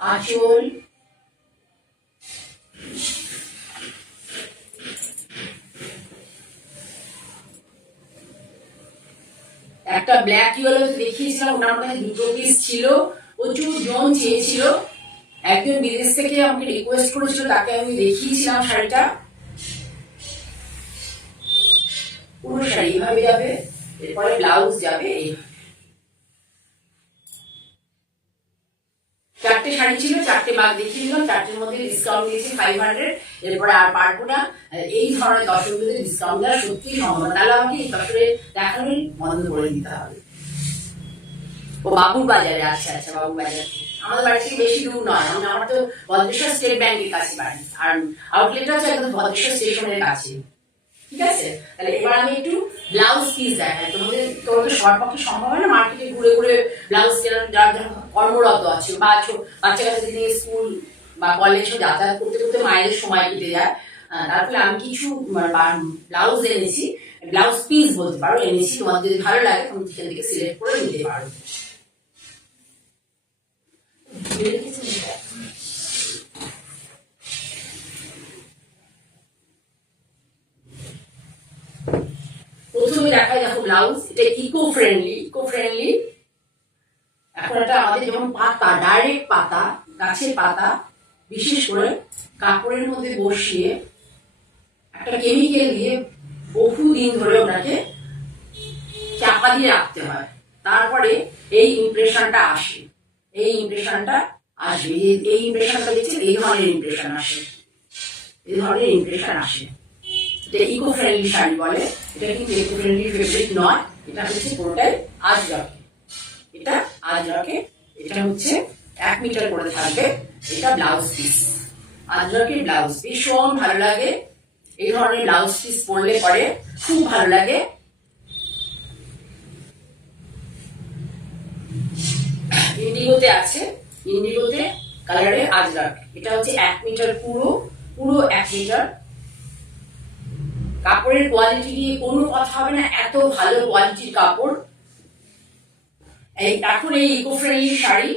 আঁচল, একটা ব্ল্যাক ইয়েলো দেখিয়েছিলাম, ওটার মধ্যে 2 পিস ছিল, প্রচুর জন চেয়েছিল, একজন বিদেশ থেকে আমাকে রিকোয়েস্ট করেছিল, তাকে আমি দেখিয়েছিলাম শাড়িটা। পুরো শাড়ি এইভাবে যাবে, এরপরে ব্লাউজ যাবে এইভাবে। 4টে শাড়ি ছিল, 4টে মাগ দেখিয়ে দিলাম, 4টের মধ্যে ডিসকাউন্ট দিয়েছি 500, এরপরে আর পারবো না। এই ধরনের দর্শকদের ডিসকাউন্ট দেওয়া সত্যি সম্ভব, তাহলে আমাকে এই দর্শকে দেখানোই বন্ধ করে দিতে হবে। ও বাবুর বাজারে, আচ্ছা আচ্ছা, বাবুর বাজার আমাদের বাড়ি থেকে বেশি দূর নয়, আমার তো ভদ্রেশ্বর স্টেট ব্যাংকের কাছে বাড়ি, আর আউটলেটটা হচ্ছে একদম ভদ্রেশ্বর স্টেশনের কাছে, ঠিক আছে। তাহলে এবার আমি একটু ব্লাউজ পিস দেখাই তোমাদের, তোমাদের শর্ট পক্ষে সম্ভব হয় না মার্কেটে ঘুরে ঘুরে ব্লাউজ কেনার, যারা কর্মরত আছে বা বাচ্চা কাচ্চাদের নিয়ে স্কুল বা কলেজে যাতায়াত করতে করতে মায়ের সময় কেটে যায়, তার ফলে আমি কিছু ব্লাউজ এনেছি, ব্লাউজ পিস বলতে পারো, এনেছি। তোমার যদি ভালো লাগে তুমি সেখান থেকে সিলেক্ট করে নিতে পারো। প্রথমে দেখায় দেখো ব্লাউজ, এটা ইকো ফ্রেন্ডলি, এখন এটা আমাদের যেমন পাতা, ডাইরেক্ট পাতা, গাছের পাতা, বিশেষ করে কাপড়ের মধ্যে বসিয়ে একটা কেমিক্যাল দিয়ে বহুদিন ধরে ওটাকে চাপা দিয়ে রাখতে হয়, তারপরে এই ইমপ্রেশনটা আসে, এই ইমপ্রেশনটা আসবে, এই ইমপ্রেশনটা দেখছেন, এই ধরনের ইমপ্রেশন আসে, এই ধরনের ইমপ্রেশন আসে। এটা ইকো ফ্রেন্ডলি শাড়ি বলে, এটা কিন্তু ইকো ফ্রেন্ডলি ফেব্রিক নয়, এটা হচ্ছে পুরোটাই আজরক, এটা আজরকে, এটা হচ্ছে 1 মিটার করে থাকবে, এটা ব্লাউজ পিস, আজরকের ব্লাউজ, ভীষণ ভালো লাগে। এই ধরনের ব্লাউজ পিস পরলে পরে খুব ভালো লাগে। ইন্ডিগোতে আছে, ইন্ডিগোতে কালারে আজরক, এটা হচ্ছে 1 মিটার, পুরো 1 মিটার কাপড়ের কোয়ালিটি নিয়ে কোনো কথা হবে না, এত ভালো কোয়ালিটির কাপড়। এখন এই ইকো ফ্রেন্ডলি শাড়ি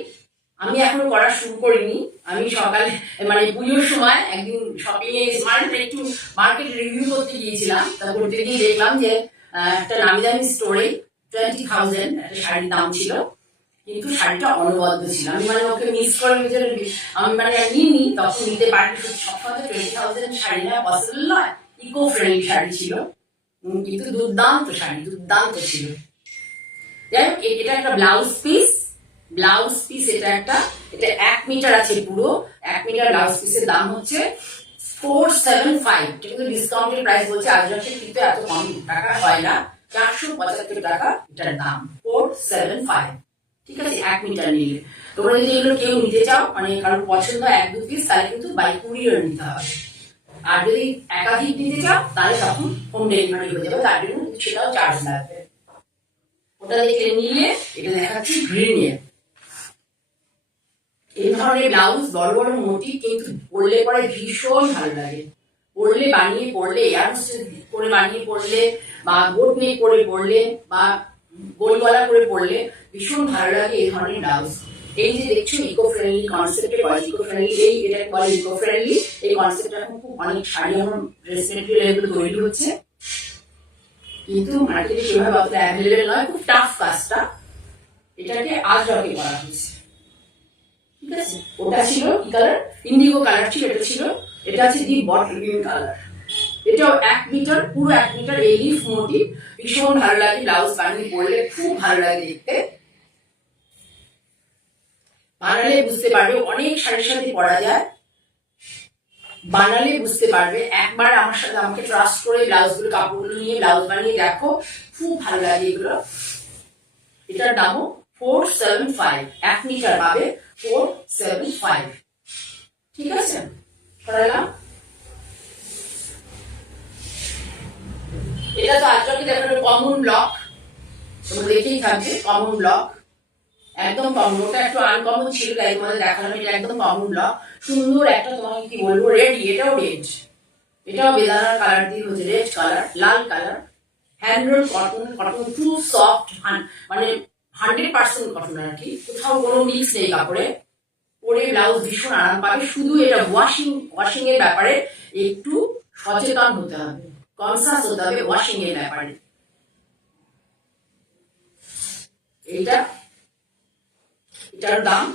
আমি এখন করা শুরু করিনি। আমি সকালে মানে পুজোর সময় একদিন শপিং এ একটু মার্কেট রিভিউ করতে গিয়েছিলাম। তা করতে গিয়ে দেখলাম যে একটা নামি দামি স্টোরে 20,000 একটা শাড়ির দাম ছিল, কিন্তু শাড়িটা অনবদ্য ছিল। আমি মানে ওকে মিস করে আমি মানে নিইনি, তখন নিতে পারি। সবসময় 20,000 শাড়ি না পসিবল নয়, ইকো ফ্রেন্ডলি শাড়ি ছিল, কিন্তু দুর্দান্ত শাড়ি, দুর্দান্ত ছিল। যাই হোক, এটা একটা ব্লাউজ পিস, এটা 1 মিটার আছে পুরো। 1 মিটার ব্লাউজ পিসের দাম হচ্ছে 475। কিন্তু ডিসকাউন্টের প্রাইস বলছে আজ কিন্তু এত কম টাকা হয় না, 475 টাকা এটার দাম, 475। ঠিক আছে, 1 মিটার নিলে। তোমরা যদি এগুলো কেউ নিতে চাও, মানে কারোর পছন্দ 1-2 পিস, তাহলে কিন্তু বাই কুরিয়ার নিতে হবে। আর যদি একাধিক নিতে চাও তাহলে তখন হোম ডেলিভারি হয়ে যাবে, তার জন্য সেটাও চার্জ লাগবে। ওটা দেখে নিলে এটা দেখাচ্ছি গ্রিনের। এই ধরনের ব্লাউজ বড় বড় মোটি, কিন্তু পরলে পরে ভীষণ ভালো লাগে। পরলে বানিয়ে পরলে, এয়ার করে বানিয়ে পরলে, বা বোট নেক করে পরলে, বা গোল গলা করে পরলে ভীষণ ভালো লাগে এই ধরনের ব্লাউজ। এই যে দেখছো ইকো ফ্রেন্ডলি কনসেপ্টে বলে, ইকো ফ্রেন্ডলি এটা বলে ইকো ফ্রেন্ডলি। এই কনসেপ্টটা এখন খুব অনেক শাড়ি আমার ড্রেস মেটেরিয়াল তৈরি হচ্ছে, কিন্তু মার্কেটে সেভাবে অতটা অ্যাভেলেবেল নয়, খুব টাফ কাজটা। এটাকে আজরকে করা হয়েছে। ঠিক আছে, ওটা ছিল কি কালার? ইন্ডিগো কালার ছিল। এটা আছে ডিপ বটল গ্রিন কালার। এটাও 1 মিটার, পুরো 1 মিটার এলিফ মোটিভ, ভীষণ ভালো লাগে। ব্লাউজ বানিয়ে পরলে খুব ভালো লাগে দেখতে। বানালে বুঝতে পারবে, অনেক শাড়ির সাথে পরা যায়, বানালে বুঝতে পারবে। একবার আমার সাথে আমাকে ট্রাস্ট করে ব্লাউজগুলো, কাপড়গুলো নিয়ে ব্লাউজ বানিয়ে দেখো, খুব ভালো লাগে এগুলো। এটার দামও 475, 1 মিটার পাবে 475। ঠিক আছে, করালাম। এটা তো আজকে দেখানো কমন ব্লক, তোমরা দেখেই থাকবে। কমন ব্লক একদম কমন, ওটা একটু আনকমন ছিল তাই তোমাদের দেখালাম। এটা একদম কমন ব্লক, সুন্দর একটা, তোমাকে কি বলবো, রেড। এটাও রেড, এটাও বেদানার কালার দিয়ে হচ্ছে, রেড কালার, লাল colour. Hand roll cotton, too soft, মানে 100% কটন আর কি, কোথাও কোনো মিক্স নেই কাপড়ে। পরে ব্লাউজ ভীষণ আরাম পাবে। শুধু এটা ওয়াশিং এর ব্যাপারে একটু সচেতন হতে হবে, কনসাস হতে হবে ওয়াশিং এর ব্যাপারে। এটার দাম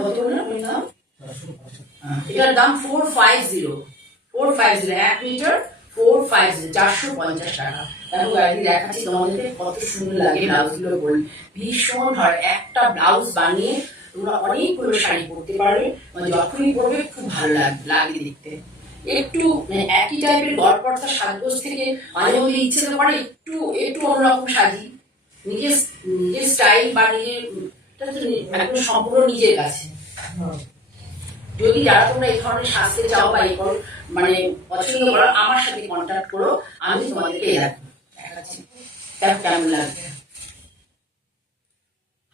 কত না? এটার দাম 450, 1 মিটার 450, 450 টাকা। দেখো গাড়ি দেখাচ্ছি তোমাদেরকে, কত সুন্দর লাগে ব্লাউজগুলো পরলে, ভীষণ হয়। একটা ব্লাউজ বানিয়ে তোমরা অনেকগুলো শাড়ি পরতে পারবে, মানে যখনই পরবে খুব ভালো লাগে দেখতে। একটু মানে একই টাইপের গড়পড়তা সাজগোজ থেকে মাঝে মধ্যে ইচ্ছে তো করে একটু অন্যরকম সাজি, নিজের স্টাইল বা নিজের একদম সম্পূর্ণ নিজের কাছে। যদি যারা তোমরা এই ধরনের সাজতে চাও বা মানে পছন্দ করো, আমার সাথে কন্ট্যাক্ট করো, আমি তোমাদেরকে দেখাচ্ছি কেমন লাগবে।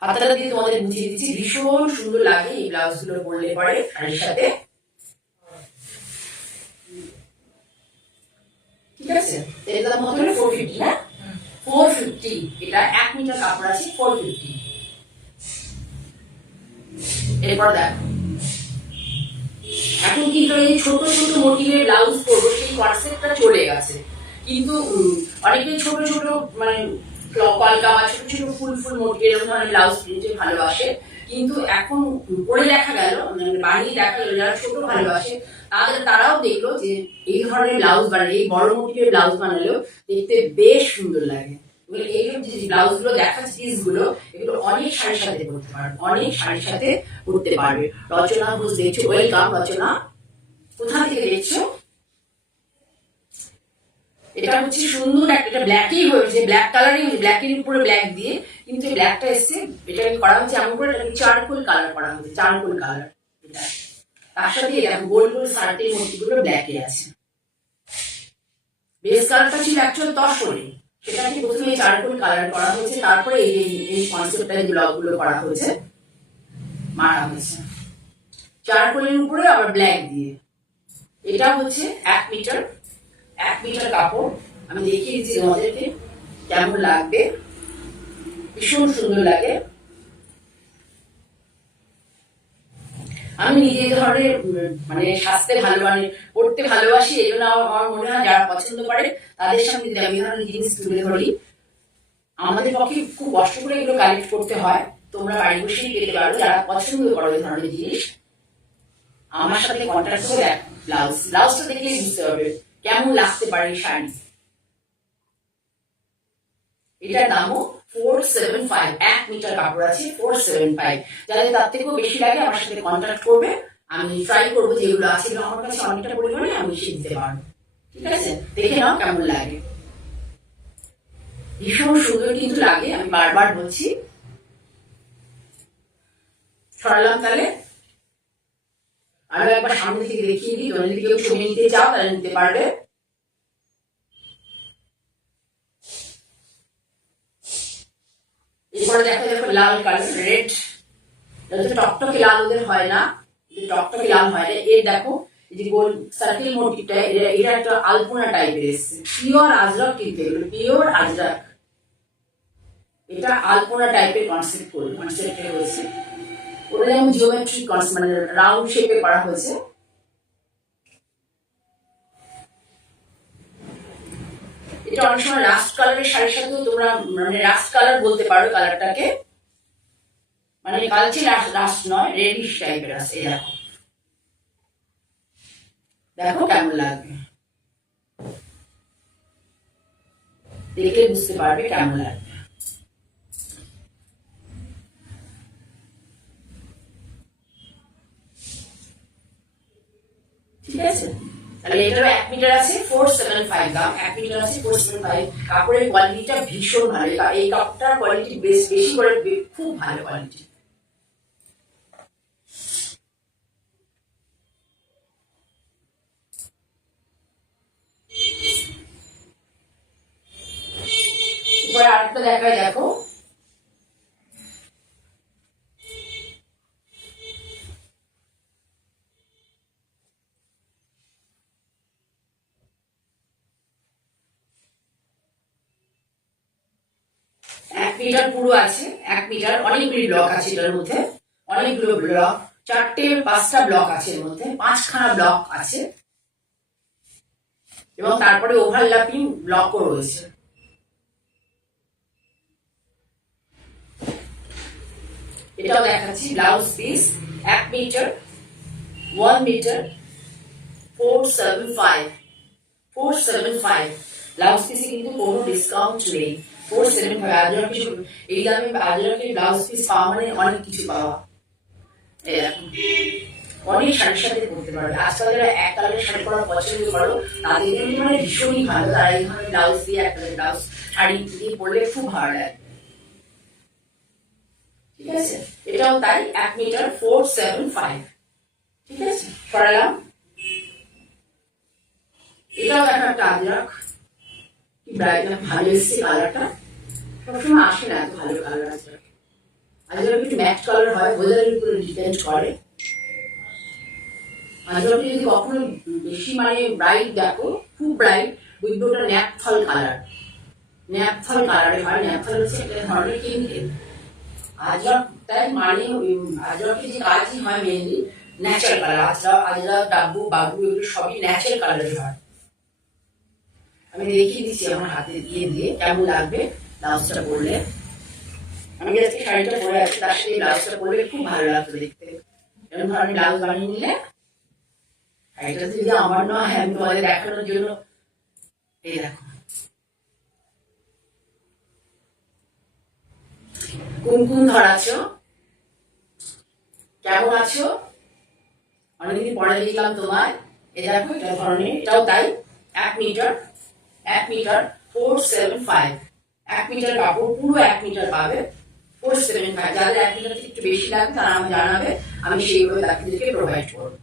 হাতাটা দিয়ে তোমাদের বুঝিয়ে দিচ্ছি, ভীষণ সুন্দর লাগে এই ব্লাউজ গুলো পরলে পরে শাড়ির সাথে। ঠিক আছে, এর দাম কত? 450 না? 450। এটা 1 মিটার কাপড় আছে, 450। এরপর দেখো, এখন কিন্তু এই ছোট ছোট মোটিভের ব্লাউজ পরবো সেই কনসেপ্টটা চলে গেছে। কিন্তু অনেকে ছোট ছোট মানে কলকা বা ছোট ছোট ফুল মোটিভ এরকম ধরনের ব্লাউজ প্রিন্টে ভালোবাসে, কিন্তু এখন পরে দেখা গেল, মানে বানিয়ে দেখা গেল যারা ছোট ভালোবাসে তারাও দেখলো যে এই ধরনের ব্লাউজ বানালে, এই বড় মোটিভের ব্লাউজ বানালেও দেখতে বেশ সুন্দর লাগে। এইরকম যে ব্লাউজ গুলো দেখাচ্ছে, পিসগুলো, এগুলো অনেক শাড়ির সাথে পরতে পারবে, অনেক শাড়ির সাথে পরতে পারবে। রচনা ঘোষ দেখছো, ওয়েলকাম রচনা। কোথা থেকে দেখছো? এটা হচ্ছে সুন্দর একটা, ব্ল্যাকই হয়েছে, ব্ল্যাক কালারই হয়েছে, ব্ল্যাকের উপরে ব্ল্যাক দিয়ে, কিন্তু ব্ল্যাকটা এসছে, এটা করা হচ্ছে এমন করে, এটাকে চারকোল কালার করা হচ্ছে, চারকোল কালার। এটা তার সাথে দেখো গোল গোল শার্টের মধ্যগুলো ব্ল্যাকে আছে। বেস কালারটা ছিল অ্যাকচুয়াল তসরে, সেটাকে প্রথমে চারকোল কালার করা হয়েছে, তারপরে এই কনসেপ্টটা ব্লগগুলো করা হয়েছে, মারা হয়েছে চারকোলের উপরে আবার ব্ল্যাক দিয়ে। এটা হচ্ছে 1 মিটার 1 মিটার কাপড়। আমি দেখিয়ে দিচ্ছি তোমাদেরকে কেমন লাগবে, ভীষণ সুন্দর লাগে। আমি নিজে এই ধরনের মানে সাজতে ভালো মানে পড়তে ভালোবাসি, এই জন্য আমার মনে হয় যারা পছন্দ করে তাদের সামনে যদি আমি এই ধরনের জিনিস তুলে ধরি। আমাদের পক্ষে খুব কষ্ট করে এগুলো কালেক্ট করতে হয়, তোমরা বাড়ি বসেই পেতে পারো যারা পছন্দ করো এই ধরনের জিনিস। আমার সাথে কন্ট্যাক্ট করে দেখ, ব্লাউজটা দেখলেই বুঝতে পারবে কেমন লাগতে পারে এই শাড়ি। এটার দামও 475, 1 মিটার কাপড় আছে 475। যাদের তার থেকেও বেশি লাগে আমার সাথে কন্ট্যাক্ট করবে, আমি ট্রাই করবো যেগুলো আছে আমার কাছে অনেকটা পরিমাণে আমি বেশি দিতে পারবো। ঠিক আছে, দেখে নাও কেমন লাগে, ভীষণ সুন্দর কিন্তু লাগে, আমি বারবার বলছি। সরালাম তাহলে, আরো একবার সামনে থেকে দেখিয়ে দিই, তোমরা যদি কেউ ছবি নিতে চাও তাহলে নিতে পারবে। এরপরে দেখো দেখো লাল কালার, রেড, টকটকে লাল ওদের হয় না, টকটকে লাল হয় না। এর দেখো এই যে গোল সার্কেল মোটিভটা, এটা একটা আলপনা টাইপের এসছে, পিওর আজরক কিন্তু এগুলো পিওর আজরক। এটা আলপনা টাইপের কনসেপ্টে হয়েছে, ওটা যেমন জিওমেট্রিক মানে রাউন্ড শেপে করা হয়েছে। এটা অনেক সময় রাস্ট কালারের শাড়ির সাথেও তোমরা মানে রাস্ট কালার বলতে পারো কালারটাকে, মানে কালচে রাস্ট নয়, রেডিশ টাইপের আছে। দেখো দেখো কেমন লাগবে, দেখলে বুঝতে পারবে কেমন লাগবে। ঠিক আছে, তাহলে এটারও 1 মিটার আছে 475 দাম, 1 মিটার আছে 475। কাপড়ের কোয়ালিটিটা ভীষণ ভালো, এই কাপড়টার কোয়ালিটি বেশি করে খুব ভালো কোয়ালিটি। এবার আরেকটা দেখায়, দেখো মিটার পুরো আছে, 1 মিটার, অনেকগুলি ব্লক আছে এটার মধ্যে, অনেকগুলো ব্লক, 4-5টা ব্লক আছে এর মধ্যে, 5খানা ব্লক আছে এবং তারপরে ওভারল্যাপিং ব্লকও রয়েছে। এটাও দেখাচ্ছি, blouse piece 1 metre 1 metre 475 blouse পিসে কিন্তু কোনো ডিসকাউন্ট নেই, 475। আজরকের এই দামে আজরকের ব্লাউজ পিস পাওয়া মানে অনেক কিছু পাওয়া। এরকম অনেক শাড়ির সাথে পরতে পারবে। আজকাল যারা এক কালারের শাড়ি পরা পছন্দ করো তাদের জন্য মানে ভীষণই ভালো, তারা এই ধরনের ব্লাউজ দিয়ে এক কালারের ব্লাউজ শাড়ি দিয়ে পরলে খুব ভালো লাগে। ঠিক আছে, এটাও তাই, 1 মিটার 475। ঠিক আছে, সরালাম। এটাও দেখো একটা আজরক, কি ব্রাইট ভালো এসছে কালারটা, সবসময় আসে না এত ভালো কালার। আজরক একটু ম্যাট কালার হয়, ওয়েদারের উপরে ডিপেন্ড করে। আজরকে যদি কখনো বেশি মানে ব্রাইট দেখো, খুব ব্রাইট, বুঝবে ওটা ন্যাপথল কালার, ন্যাপথল কালারে হয়। ন্যাপথল হচ্ছে একটা ধরনের কেমিক্যাল। আজরক তাই মানে আজরকের যে কাজই হয় মেনলি ন্যাচারাল কালার। আজরক ডাব্বু বাবু এগুলো সবই ন্যাচারাল কালারের হয়। আমি দেখিয়ে দিচ্ছি আমার হাতে দিয়ে দিয়ে কেমন লাগবে ব্লাউজটা পরলে। আমি আজকে শাড়িটা পরে আছি, তার সাথে ব্লাউজটা পরলে খুব ভালো লাগতো দেখতে। এরকম ধরনের ব্লাউজ বানিয়ে নিলে, শাড়িটা যদি আমার নয় আমি তোমাদের দেখানোর জন্য। এই দেখো কুমকুম ধরাছো, কেমন আছো? অনেকদিন পরে দেখলাম তোমায়। এই দেখো এটা ধরনের, এটাও তাই, 1 মিটার 475, 1 মিটার কাপড়, পুরো 1 মিটার পাবে 475। যাদের 1 মিটার থেকে একটু বেশি লাগবে তারা আমাকে জানাবে, আমি সেইভাবে তাদেরকে প্রোভাইড করবো।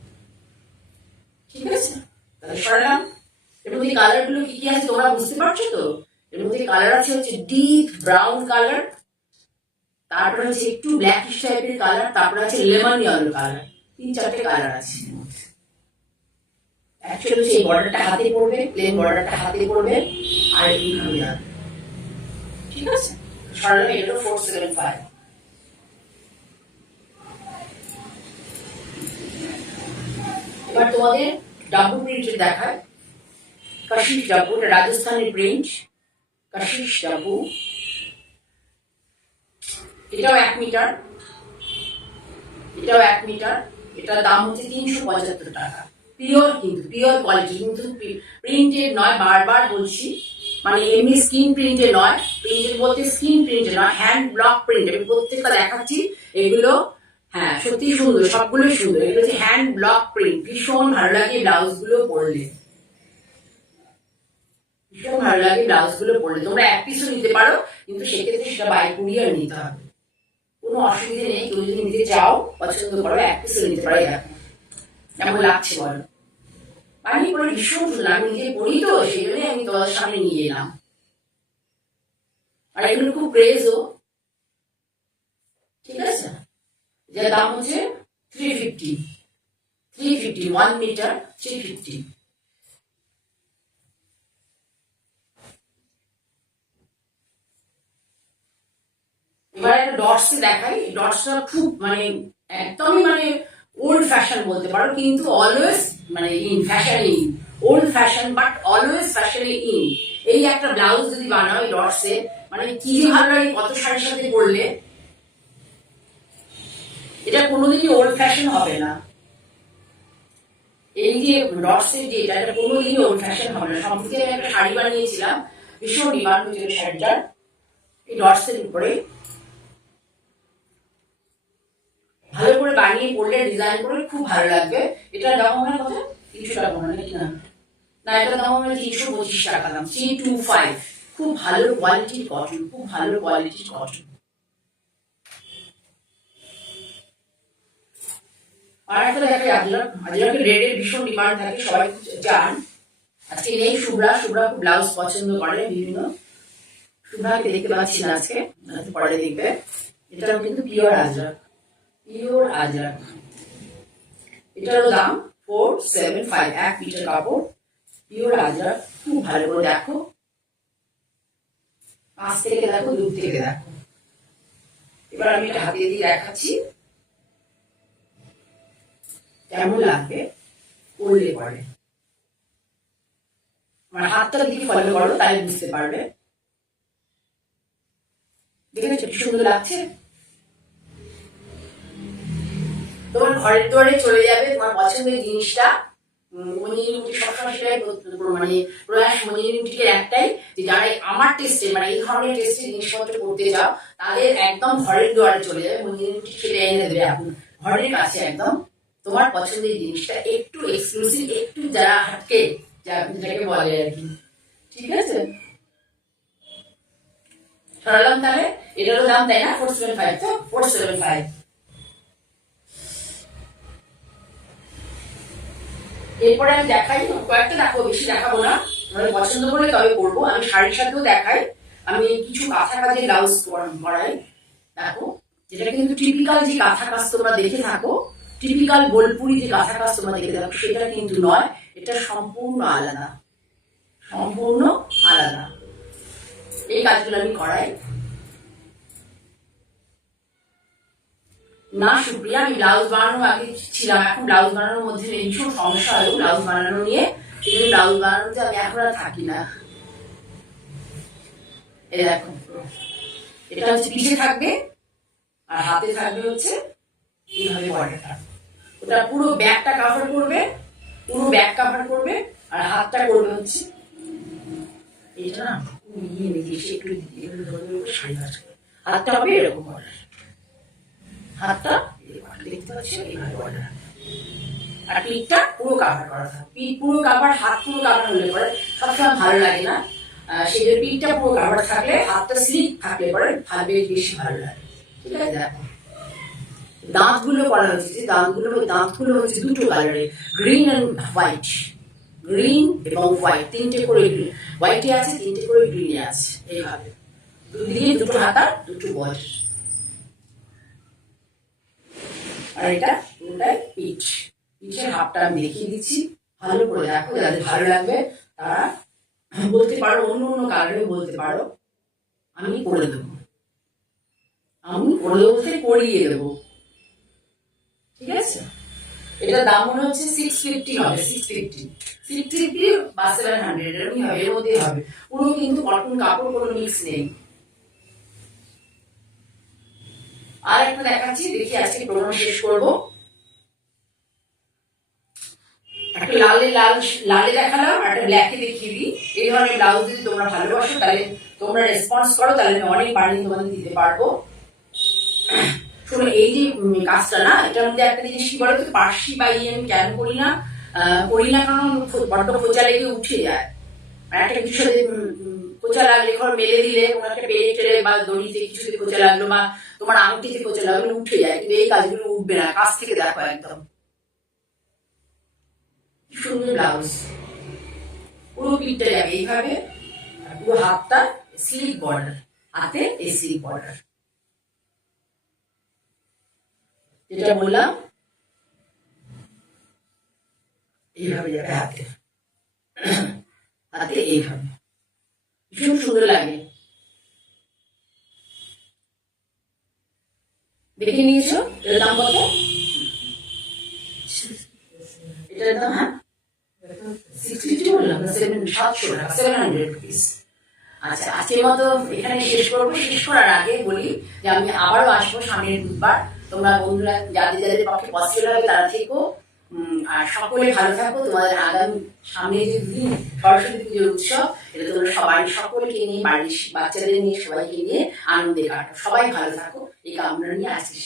ঠিক আছে, তাহলে সরালাম। এর মধ্যে কালার গুলো কি কি আছে তোমরা বুঝতে পারছো তো? এর মধ্যে কালার আছে হচ্ছে ডিপ ব্রাউন কালার, তারপরে হচ্ছে একটু ব্ল্যাকিশ টাইপের কালার, তারপরে আছে লেমন ইয়েলো কালার, 3-4টে কালার আছে। অ্যাকচুয়ালি সেই বর্ডারটা হাতে পড়বে, প্লেন বর্ডারটা হাতে পড়বে আর এইভাবে যাবে। ঠিক আছে, সরালে এটা 475। এবার তোমাদের ডাব্বু প্রিন্টের দেখায়। কাশিশ ডাব্বু, এটা রাজস্থানের প্রিন্ট। কাশিশ ডাব্বু, এটাও 1 মিটার, এটাও 1 মিটার। এটার দাম হচ্ছে 375 টাকা। পিওর, কিন্তু পিওর কোয়ালিটি, কিন্তু প্রিন্টেড নয়, বারবার বলছি। মানে এমনি স্ক্রিন প্রিন্টে নয়, প্রিন্টেড বলতে স্ক্রিন প্রিন্টে নয়, হ্যান্ড ব্লক প্রিন্ট। আমি প্রত্যেকটা দেখাচ্ছি এগুলো। হ্যাঁ, সত্যি সুন্দর, সবগুলোই সুন্দর। এগুলো হচ্ছে হ্যান্ড ব্লক প্রিন্ট। ভীষণ ভালো লাগে ব্লাউজ গুলো পরলে, ভীষণ ভালো লাগে ব্লাউজ গুলো পরলে। তোমরা এক পিসও নিতে পারো, কিন্তু সেক্ষেত্রে সেটা বাই কুরিয়ার নিতে হবে, কোনো অসুবিধা নেই। কেউ যদি নিতে চাও, পছন্দ করো, এক পিসও নিতে পারো। দেখো কেমন লাগছে বলো। আমি পরে ভীষণ সুন্দর, আমি নিজে পড়ি তো, সেই জন্য আমি তোমাদের সামনে নিয়ে এলাম। আর এগুলো খুব ক্রেজও। ঠিক আছে, যার দাম হচ্ছে 350, 1 মিটার 350। এবার একটা ডটস দেখাই। ডটসটা খুব মানে একদমই মানে ওল্ড ফ্যাশন বলতে পারো, কিন্তু অলওয়েজ মানে in fashion, in old fashion but always ফ্যাশনে ইন। এই একটা ব্লাউজ যদি বানাও এই ডটসে, মানে কি যে ভালো লাগে কত শাড়ির সাথে পরলে। এটা কোনোদিনই ওল্ড ফ্যাশন হবে না। এই যে ডটসের যে এটা কোনোদিনই ওল্ড ফ্যাশন হবে না। সম্প্রতি আমি একটা শাড়ি বানিয়েছিলাম, ভীষণ ডিমান্ড হয়েছিল শাড়িটার, এই ডটসের উপরে। ভালো করে বানিয়ে পড়লে, ডিজাইন করে খুব ভালো লাগবে। এটার দাম হবে কত? 300 টাকা মনে নাকি না? না, এটার দাম হবে 325 টাকা দাম, 325। খুব ভালো কোয়ালিটির কটন, খুব ভালো কোয়ালিটির কটন। আর একটা দেখাই আজরাক। আজরাকের রেডের ভীষণ ডিমান্ড থাকে, সবাই চান। আজকে নেই শুভ্রা, শুভ্রা খুব ব্লাউজ পছন্দ করে বিভিন্ন। শুভ্রাকে দেখতে পাচ্ছি না আজকে, পরে দেখবে। এটাও কিন্তু পিওর আজরাক, পিওর আজরাক। এটারও দাম 475, 1 মিটার কাপড়, পিওর আজরাক। খুব ভালো করে দেখো, কাছ থেকে দেখো, দূর থেকে দেখো। এবার আমি এটা হাতে দিয়ে দেখাচ্ছি কেমন লাগবে পরলে পরে। মানে হাতটা দিকে ফলো করো, তাই বুঝতে পারবে। দেখেছো কি সুন্দর লাগছে? তোমার ঘরের দুয়ারে চলে যাবে তোমার পছন্দের জিনিসটা। মঞ্জিরি সবসময় সেটাই মানে প্রয়াস মঞ্জিরি একটাই, যে যারা আমার টেস্টে মানে এই ধরনের টেস্টে জিনিসপত্র করতে যাও, তাদের একদম ঘরের দুয়ারে চলে যাবে। মঞ্জিরি সেটা এনে দেবে এখন ঘরের কাছে একদম। তোমার পছন্দের জিনিসটা একটু এক্সক্লুসিভ, একটু যারা হাটকে, যাকে বলে আর কি। ঠিক আছে, সরালাম তাহলে। এটারও দাম তাই না 475, তো 475। এরপরে আমি দেখাই কয়েকটা, দেখো বেশি দেখাবো না, মানে পছন্দ করলে তবে করবো। আমি শাড়ির সাথেও দেখাই, আমি কিছু কাঁথা কাজের ব্লাউজ করাই। দেখো, যেটা কিন্তু টিপিক্যাল যে কাঁথা কাজ তোমরা দেখে থাকো, টিপিক্যাল বোলপুরি যে কাঁথা কাজ তোমরা দেখে থাকো, সেটা কিন্তু নয়। এটা সম্পূর্ণ আলাদা, সম্পূর্ণ আলাদা। এই কাজগুলো আমি করাই না সুপ্রিয়া। আমি ব্লাউজ বানানো আগে ছিলাম, এখন ব্লাউজ বানানোর মধ্যে ভীষণ সমস্যা হয় ব্লাউজ বানানো নিয়ে, সেই জন্য ব্লাউজ বানানোতে আমি এখন আর থাকি না। এই দেখো, এটা হচ্ছে পিঠে থাকবে আর হাতে থাকবে হচ্ছে এইভাবে বর্ডারটা। ওটা পুরো ব্যাকটা কভার করবে, পুরো ব্যাক কভার করবে, আর হাতটা করবে হচ্ছে এটা না ইয়ে দেখিয়েছি একটু, শাড়ি হাতটা হবে এরকম বর্ডার, হাতটা দেখতে পাচ্ছি এইভাবে বর্ডার। আর পিঠটা পুরো কাভার করা থাকে, পিঠ পুরো কাভার, হাত পুরো কাভার হলে পরে সবসময় ভালো লাগে না। সেই জন্য পিঠটা পুরো কাভার থাকলে, হাতটা স্লিপ থাকলে পরে ভালো, বেশি ভালো লাগে। ঠিক আছে, দেখো দাঁতগুলো করা হয়েছে, যে দাঁতগুলো হচ্ছে দুটো কালারের, গ্রিন অ্যান্ড হোয়াইট। গ্রিন এবং হোয়াইট, তিনটে করে হোয়াইটে আছে, তিনটে করে গ্রিনে আছে। এইভাবে দুদিকে দুটো হাতা, দুটো বয়স। আর এটা পুরোটাই পিঠ, পিঠের হাফটা আমি দেখিয়ে দিচ্ছি। ভালো করে দেখো, যাদের ভালো লাগবে তারা বলতে পারো, অন্য অন্য কালারে বলতে পারো আমি করে দেবো, আমি করে দেবো বলতে করিয়ে দেবো, ঠিক আছে। এটার দাম মনে হচ্ছে 650 হবে, 650 বা 700 এরকমই হবে, এর মধ্যেই হবে। পুরো কিন্তু কটন কাপড়, কোনো মিক্স নেই। আর একটা দেখাচ্ছি, দেখি আজকে প্রোগ্রাম শেষ করবো। একটা লালে দেখালাম, আর একটা ব্ল্যাকে দেখিয়ে দিই। এই ধরনের ব্লাউজ যদি তোমরা ভালোবাসো তাহলে তোমরা রেসপন্স করো, তাহলে আমি অনেক বাড়িয়ে তোমাদের দিতে পারবো। শোনো, এই যে কাজটা না, এটার মধ্যে একটা জিনিস কি বলো তো, পার্সি বা আমি কেন করি না, কারণ বড্ড খোঁচা লেগে উঠে যায়। আর একটা কিছু সাথে খোঁচা লাগলে, ঘর মেলে দিলে কোনো একটা পেরে টেরে বা দড়িতে কিছুতে খোঁচা লাগলো, বা তোমার আঙুটিতে খোঁচা লাগলো, উঠে যায়। কিন্তু এই কাজগুলো উঠবে না, কাছ থেকে দেখো একদম সুন্দর ব্লাউজ, পুরো পিঠটা যাবে এইভাবে, আর পুরো হাতটা স্লিপ বর্ডার, হাতে এই স্লিপ বর্ডার, যেটা বললাম এইভাবে যাবে হাতে, হাতে এইভাবে, ভীষণ সুন্দর লাগে। দেখে নিয়েছো এটার দাম কত? এটার দাম, হ্যাঁ 650 বললাম, 700 টাকা, 700 রুপিস। আচ্ছা, আজকের মতো এখানে শেষ করবো। শেষ করার আগে বলি যে আমি আবারও আসবো সামনের বুধবার। তোমরা বন্ধুরা যাদের যাদের পক্ষে পসিবল হবে তারা থেকো, আর সকলে ভালো থাকো। তোমাদের আগামী সামনে যে দিন সরস্বতী পুজোর উৎসব, এটা তোমরা সবাই সকলকে নিয়ে, বাড়ির বাচ্চাদের নিয়ে, সবাইকে নিয়ে আনন্দে কাটো। সবাই ভালো থাকো, এই কামনা নিয়ে আসছি।